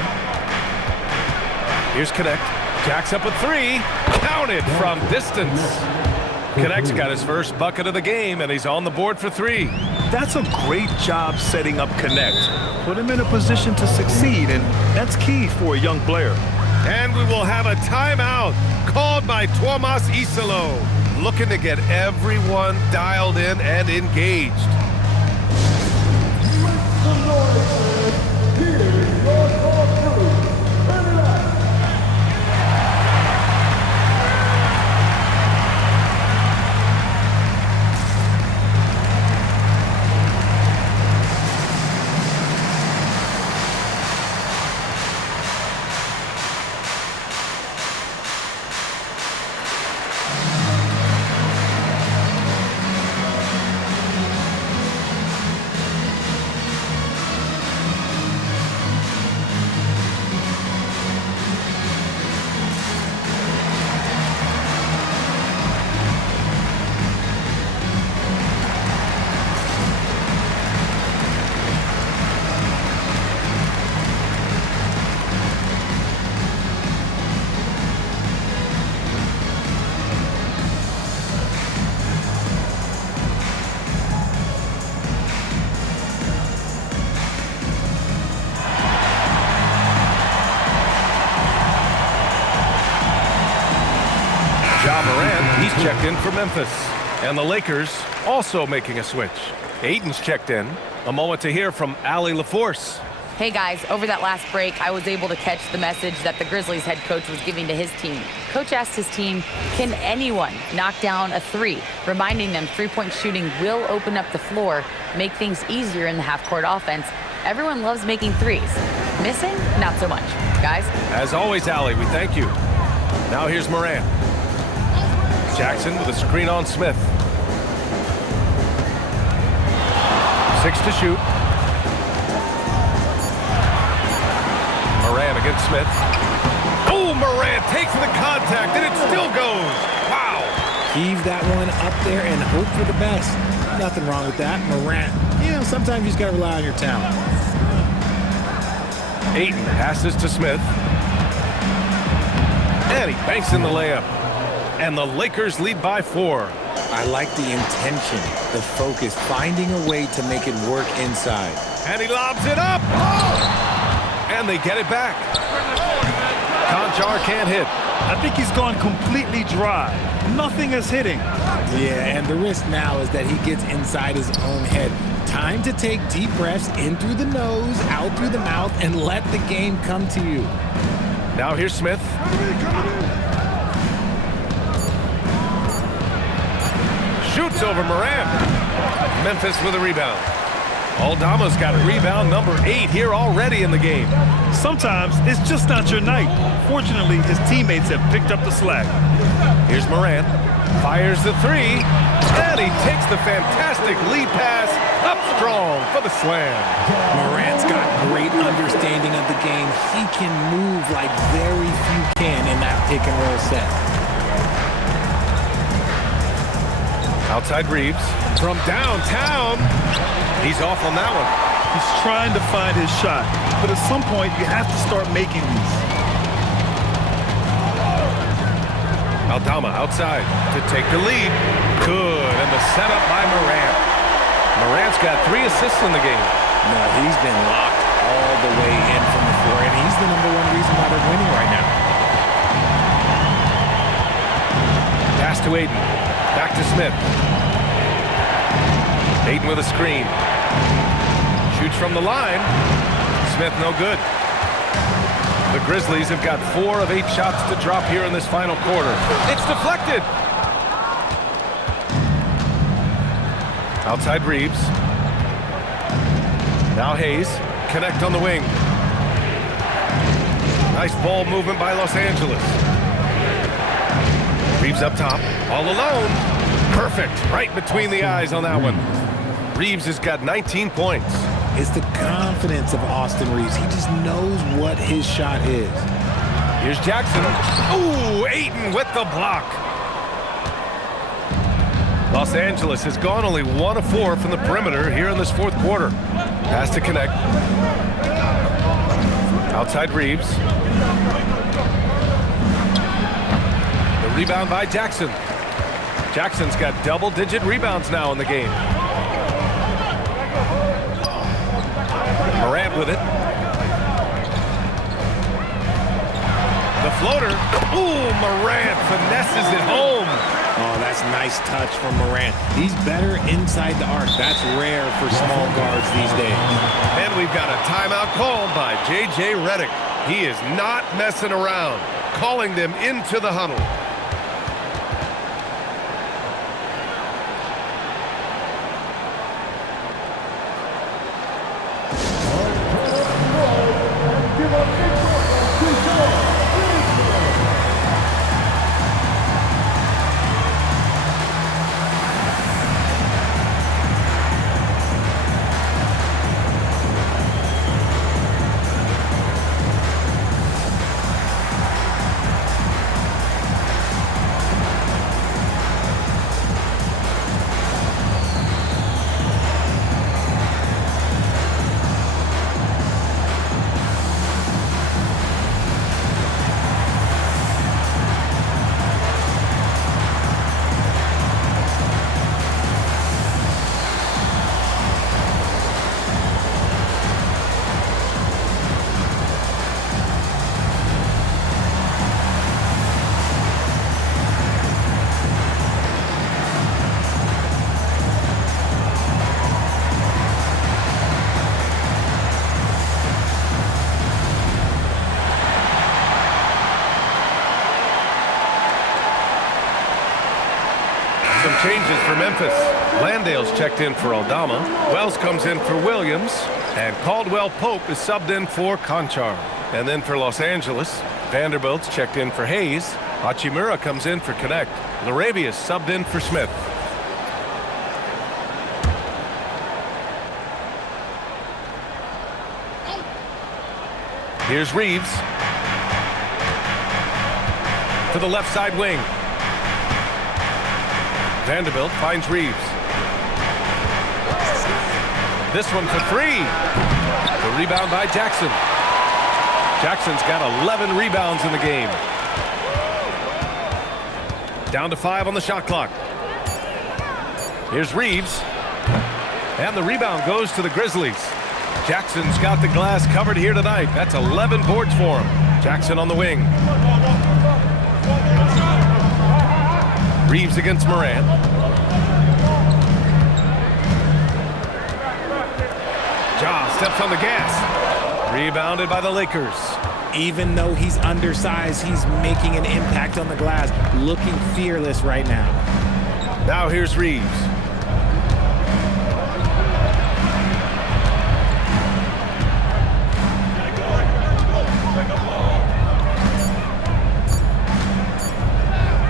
Here's Connect. Jack's up with 3. Counted from distance. Connect's got his first bucket of the game, and he's on the board for 3. That's a great job setting up Connect. Put him in a position to succeed, and that's key for a young player. And we will have a timeout called by Tuomas Isalo, looking to get everyone dialed in and engaged. He's checked in for Memphis. And the Lakers also making a switch. Ayton's checked in. A moment to hear from Allie LaForce. Hey guys, over that last break, I was able to catch the message that the Grizzlies head coach was giving to his team. Coach asked his team, can anyone knock down a 3? Reminding them 3-point shooting will open up the floor, make things easier in the half-court offense. Everyone loves making 3s. Missing? Not so much. Guys? As always, Allie, we thank you. Now here's Morant. Jackson with a screen on Smith. 6 to shoot. Morant against Smith. Oh, Morant takes the contact, and it still goes. Wow. Heave that one up there and hope for the best. Nothing wrong with that. Morant, sometimes you just got to rely on your talent. Ayton passes to Smith. And he banks in the layup. And the Lakers lead by 4. I like the intention, the focus, finding a way to make it work inside. And he lobs it up. And they get it back. Conchar can't hit. I think he's gone completely dry. Nothing is hitting. Yeah, and the risk now is that he gets inside his own head. Time to take deep breaths in through the nose, out through the mouth, and let the game come to you. Now here's Smith. Shoots over Morant. Memphis with a rebound. Aldama's got rebound number 8 here already in the game. Sometimes it's just not your night. Fortunately, his teammates have picked up the slack. Here's Morant. Fires the 3. And he takes the fantastic lead pass up strong for the slam. Morant's got great understanding of the game. He can move like very few can in that pick and roll set. Outside Reeves from downtown. He's off on that one. He's trying to find his shot, but at some point you have to start making these. Aldama outside to take the lead. Good, and the setup by Morant. Morant's got 3 assists in the game. No, he's been locked all the way in from the floor, and he's the #1 reason why they're winning right now. Pass to Ayton. Back to Smith. Ayton with a screen. Shoots from the line. Smith no good. The Grizzlies have got 4 of 8 shots to drop here in this final quarter. It's deflected. Outside Reeves. Now Hayes. Connect on the wing. Nice ball movement by Los Angeles. Reeves up top. All alone. Perfect. Right between the eyes on that one. Reeves has got 19 points. It's the confidence of Austin Reeves. He just knows what his shot is. Here's Jackson. Ooh, Ayton with the block. Los Angeles has gone only 1 of 4 from the perimeter here in this fourth quarter. Has to connect. Outside Reeves. The rebound by Jackson. Jackson's got double-digit rebounds now in the game. Morant with it. The floater. Ooh, Morant finesses it home. Oh, that's nice touch from Morant. He's better inside the arc. That's rare for small guards these days. And we've got a timeout called by J.J. Redick. He is not messing around, calling them into the huddle. Changes for Memphis. Landale's checked in for Aldama. Wells comes in for Williams. And Caldwell Pope is subbed in for Conchar. And then for Los Angeles, Vanderbilt's checked in for Hayes. Hachimura comes in for Connect. Laravia's subbed in for Smith. Here's Reeves. To the left side wing. Vanderbilt finds Reeves. This one for 3. The rebound by Jackson. Jackson's got 11 rebounds in the game. Down to 5 on the shot clock. Here's Reeves. And the rebound goes to the Grizzlies. Jackson's got the glass covered here tonight. That's 11 boards for him. Jackson on the wing. Reeves against Morant. Ja steps on the gas. Rebounded by the Lakers. Even though he's undersized, he's making an impact on the glass. Looking fearless right now. Now here's Reeves.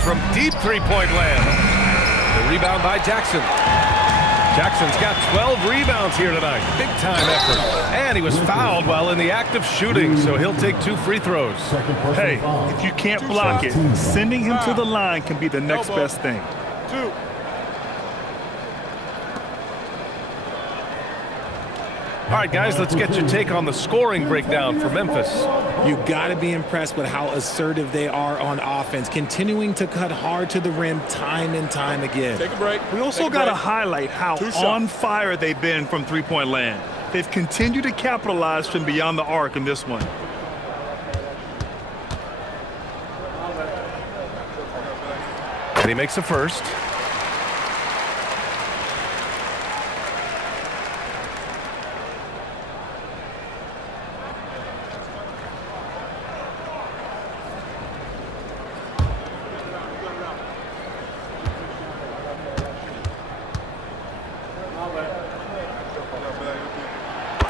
From deep three-point land. The rebound by Jackson. Jackson's got 12 rebounds here tonight. Big-time effort. And he was fouled while in the act of shooting, so he'll take 2 free throws. Hey, if you can't block it, sending him to the line can be the next best thing. 2. All right, guys, let's get your take on the scoring breakdown for Memphis. You got to be impressed with how assertive they are on offense, continuing to cut hard to the rim time and time again. Take a break. We also got to highlight how on fire they've been from three-point land. They've continued to capitalize from beyond the arc in this one. And he makes a first.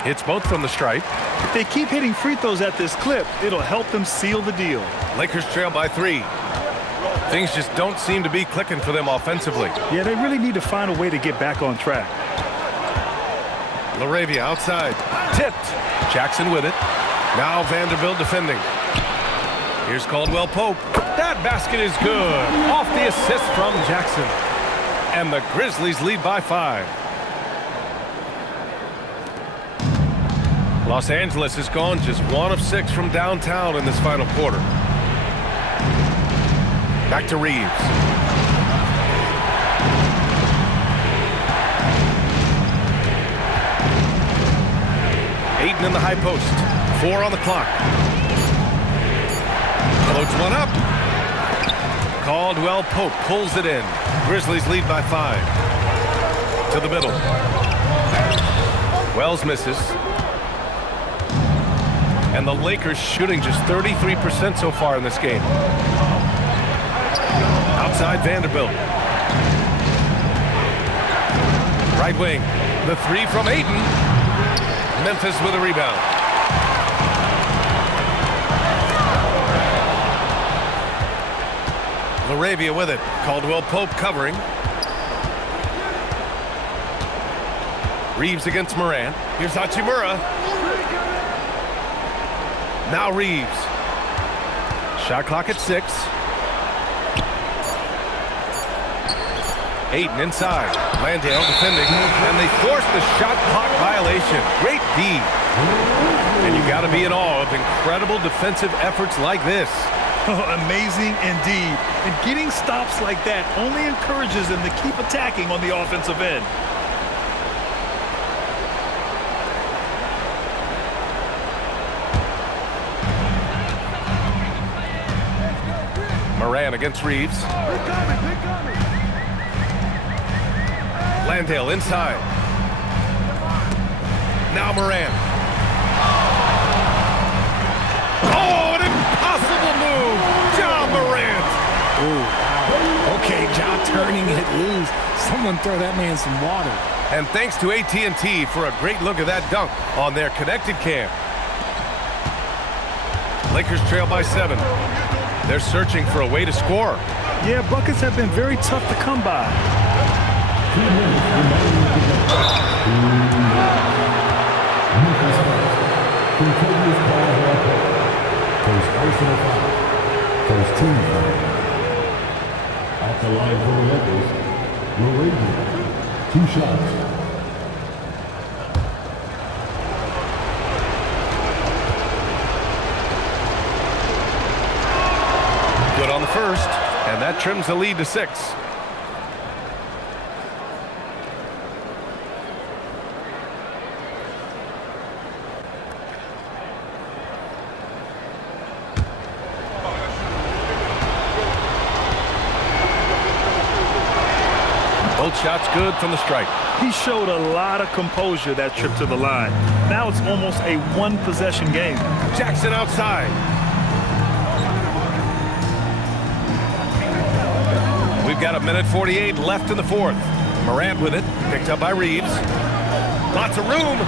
Hits both from the stripe. If they keep hitting free throws at this clip, it'll help them seal the deal. Lakers trail by 3. Things just don't seem to be clicking for them offensively. Yeah, they really need to find a way to get back on track. LaRavia outside. Tipped. Jackson with it. Now Vanderbilt defending. Here's Caldwell Pope. That basket is good. Off the assist from Jackson. And the Grizzlies lead by 5. Los Angeles has gone just 1 of 6 from downtown in this final quarter. Back to Reeves. Ayton in the high post. 4 on the clock. Floats one up. Caldwell Pope pulls it in. Grizzlies lead by 5. To the middle. Wells misses. And the Lakers shooting just 33% so far in this game. Outside Vanderbilt. Right wing. The 3 from Ayton. Memphis with a rebound. LaRavia with it. Caldwell Pope covering. Reeves against Morant. Here's Hachimura. Now Reeves. Shot clock at 6. Ayton inside. Landale defending. And they force the shot clock violation. Great D. And you got to be in awe of incredible defensive efforts like this. Oh, amazing indeed. And getting stops like that only encourages them to keep attacking on the offensive end. Morant against Reeves. Landale inside. Now Morant. Oh, an impossible move. Ja Morant. Ooh. Okay, Ja turning it loose. Someone throw that man some water. And thanks to AT&T for a great look at that dunk on their connected cam. Lakers trail by 7. They're searching for a way to score. Yeah, buckets have been very tough to come by. 2 minutes remaining in the game. Memphis continues Caldwell Pope. First personal foul. First team foul. At the line for the Lakers, LaRavia. 2 shots. Good on the first, and that trims the lead to 6. Both shots good from the stripe. He showed a lot of composure that trip to the line. Now it's almost a one-possession game. Jackson outside. We've got 1:48 left in the 4th. Morant with it, picked up by Reeves. Lots of room.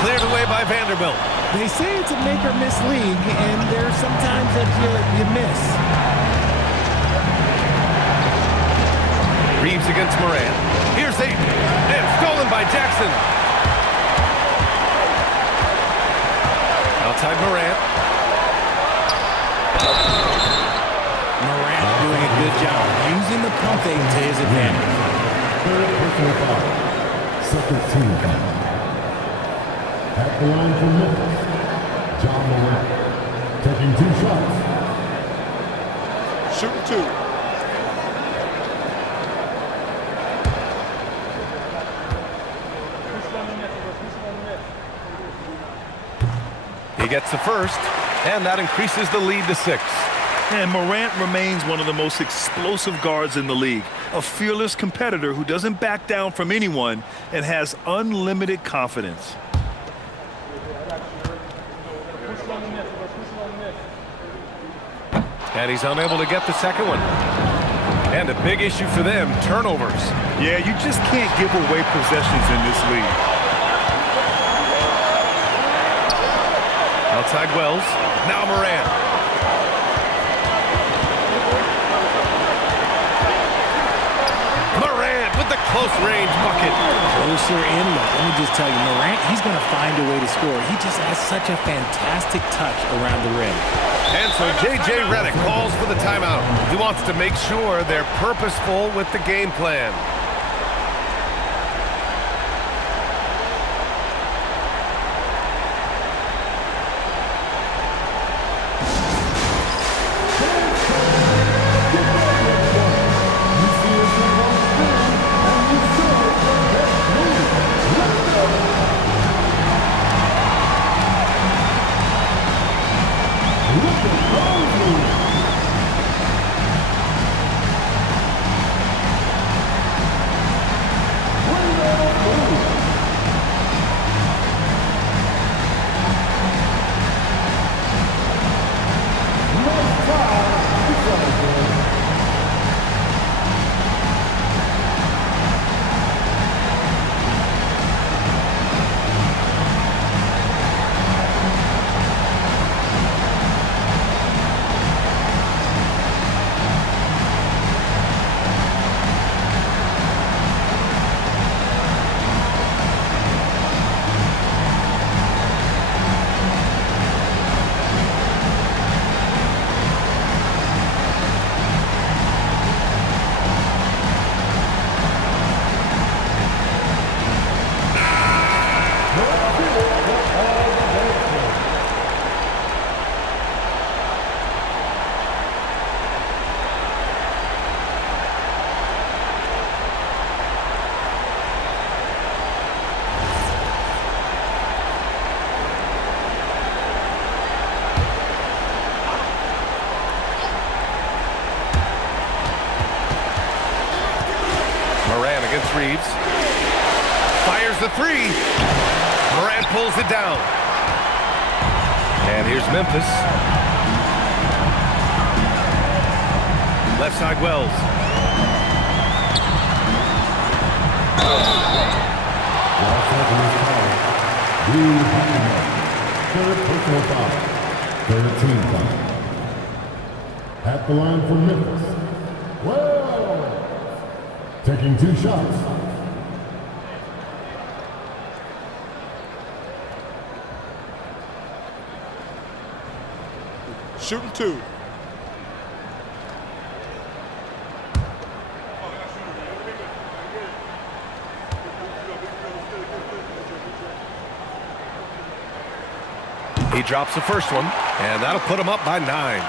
Cleared away by Vanderbilt. They say it's a make or miss league, and there's sometimes that you miss. Reeves against Morant. Here's Ayton. And stolen by Jackson. Outside Morant. Morant doing a good job using the pump fake to his advantage. Third personal foul. Second team foul. At the line for Memphis, John Morant. Taking 2 shots. Shooting 2. He gets the first, and that increases the lead to 6. And Morant remains one of the most explosive guards in the league. A fearless competitor who doesn't back down from anyone and has unlimited confidence. And he's unable to get the second one. And a big issue for them, turnovers. Yeah, you just can't give away possessions in this league. Outside Wells. Now Moran. Moran with the close-range bucket. Closer in, look, let me just tell you, Morant, he's going to find a way to score. He just has such a fantastic touch around the rim. And so J.J. Redick calls for the timeout. He wants to make sure they're purposeful with the game plan. Moran against Reeves. Fires the three. Moran pulls it down. And here's Memphis. Left side Wells. Third personal foul. Third team foul. At the line for Memphis. Well, taking 2 shots. Shooting 2. He drops the first one, and that'll put him up by 9.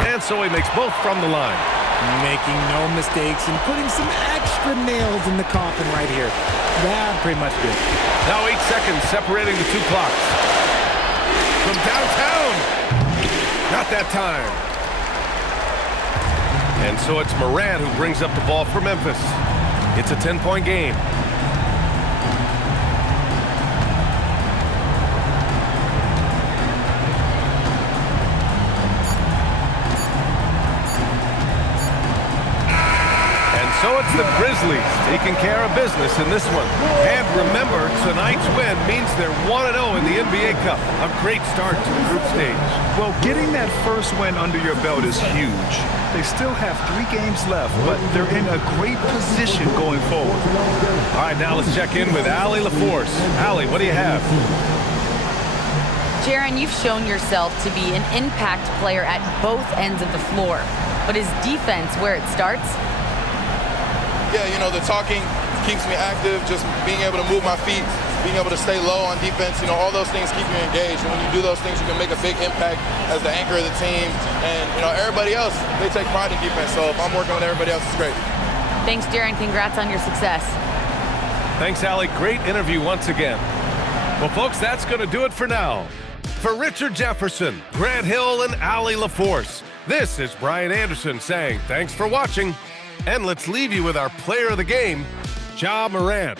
And so he makes both from the line. Making no mistakes and putting some extra nails in the coffin right here. That pretty much good. Now 8 seconds separating the 2 clocks. From downtown. Not that time. And so it's Moran who brings up the ball for Memphis. It's a 10-point game. So it's the Grizzlies taking care of business in this one. And remember, tonight's win means they're 1-0 in the NBA Cup. A great start to the group stage. Well, getting that first win under your belt is huge. They still have 3 games left, but they're in a great position going forward. All right, now let's check in with Allie LaForce. Allie, what do you have? Jaron, you've shown yourself to be an impact player at both ends of the floor. But is defense where it starts? Yeah, you know, the talking keeps me active, just being able to move my feet, being able to stay low on defense, you know, all those things keep you engaged. And when you do those things, you can make a big impact as the anchor of the team. And, you know, everybody else, they take pride in defense. So if I'm working with everybody else, it's great. Thanks, Jaron. Congrats on your success. Thanks, Allie. Great interview once again. Well, folks, that's going to do it for now. For Richard Jefferson, Grant Hill, and Allie LaForce, This is Brian Anderson saying thanks for watching, and let's leave you with our player of the game, Ja Morant.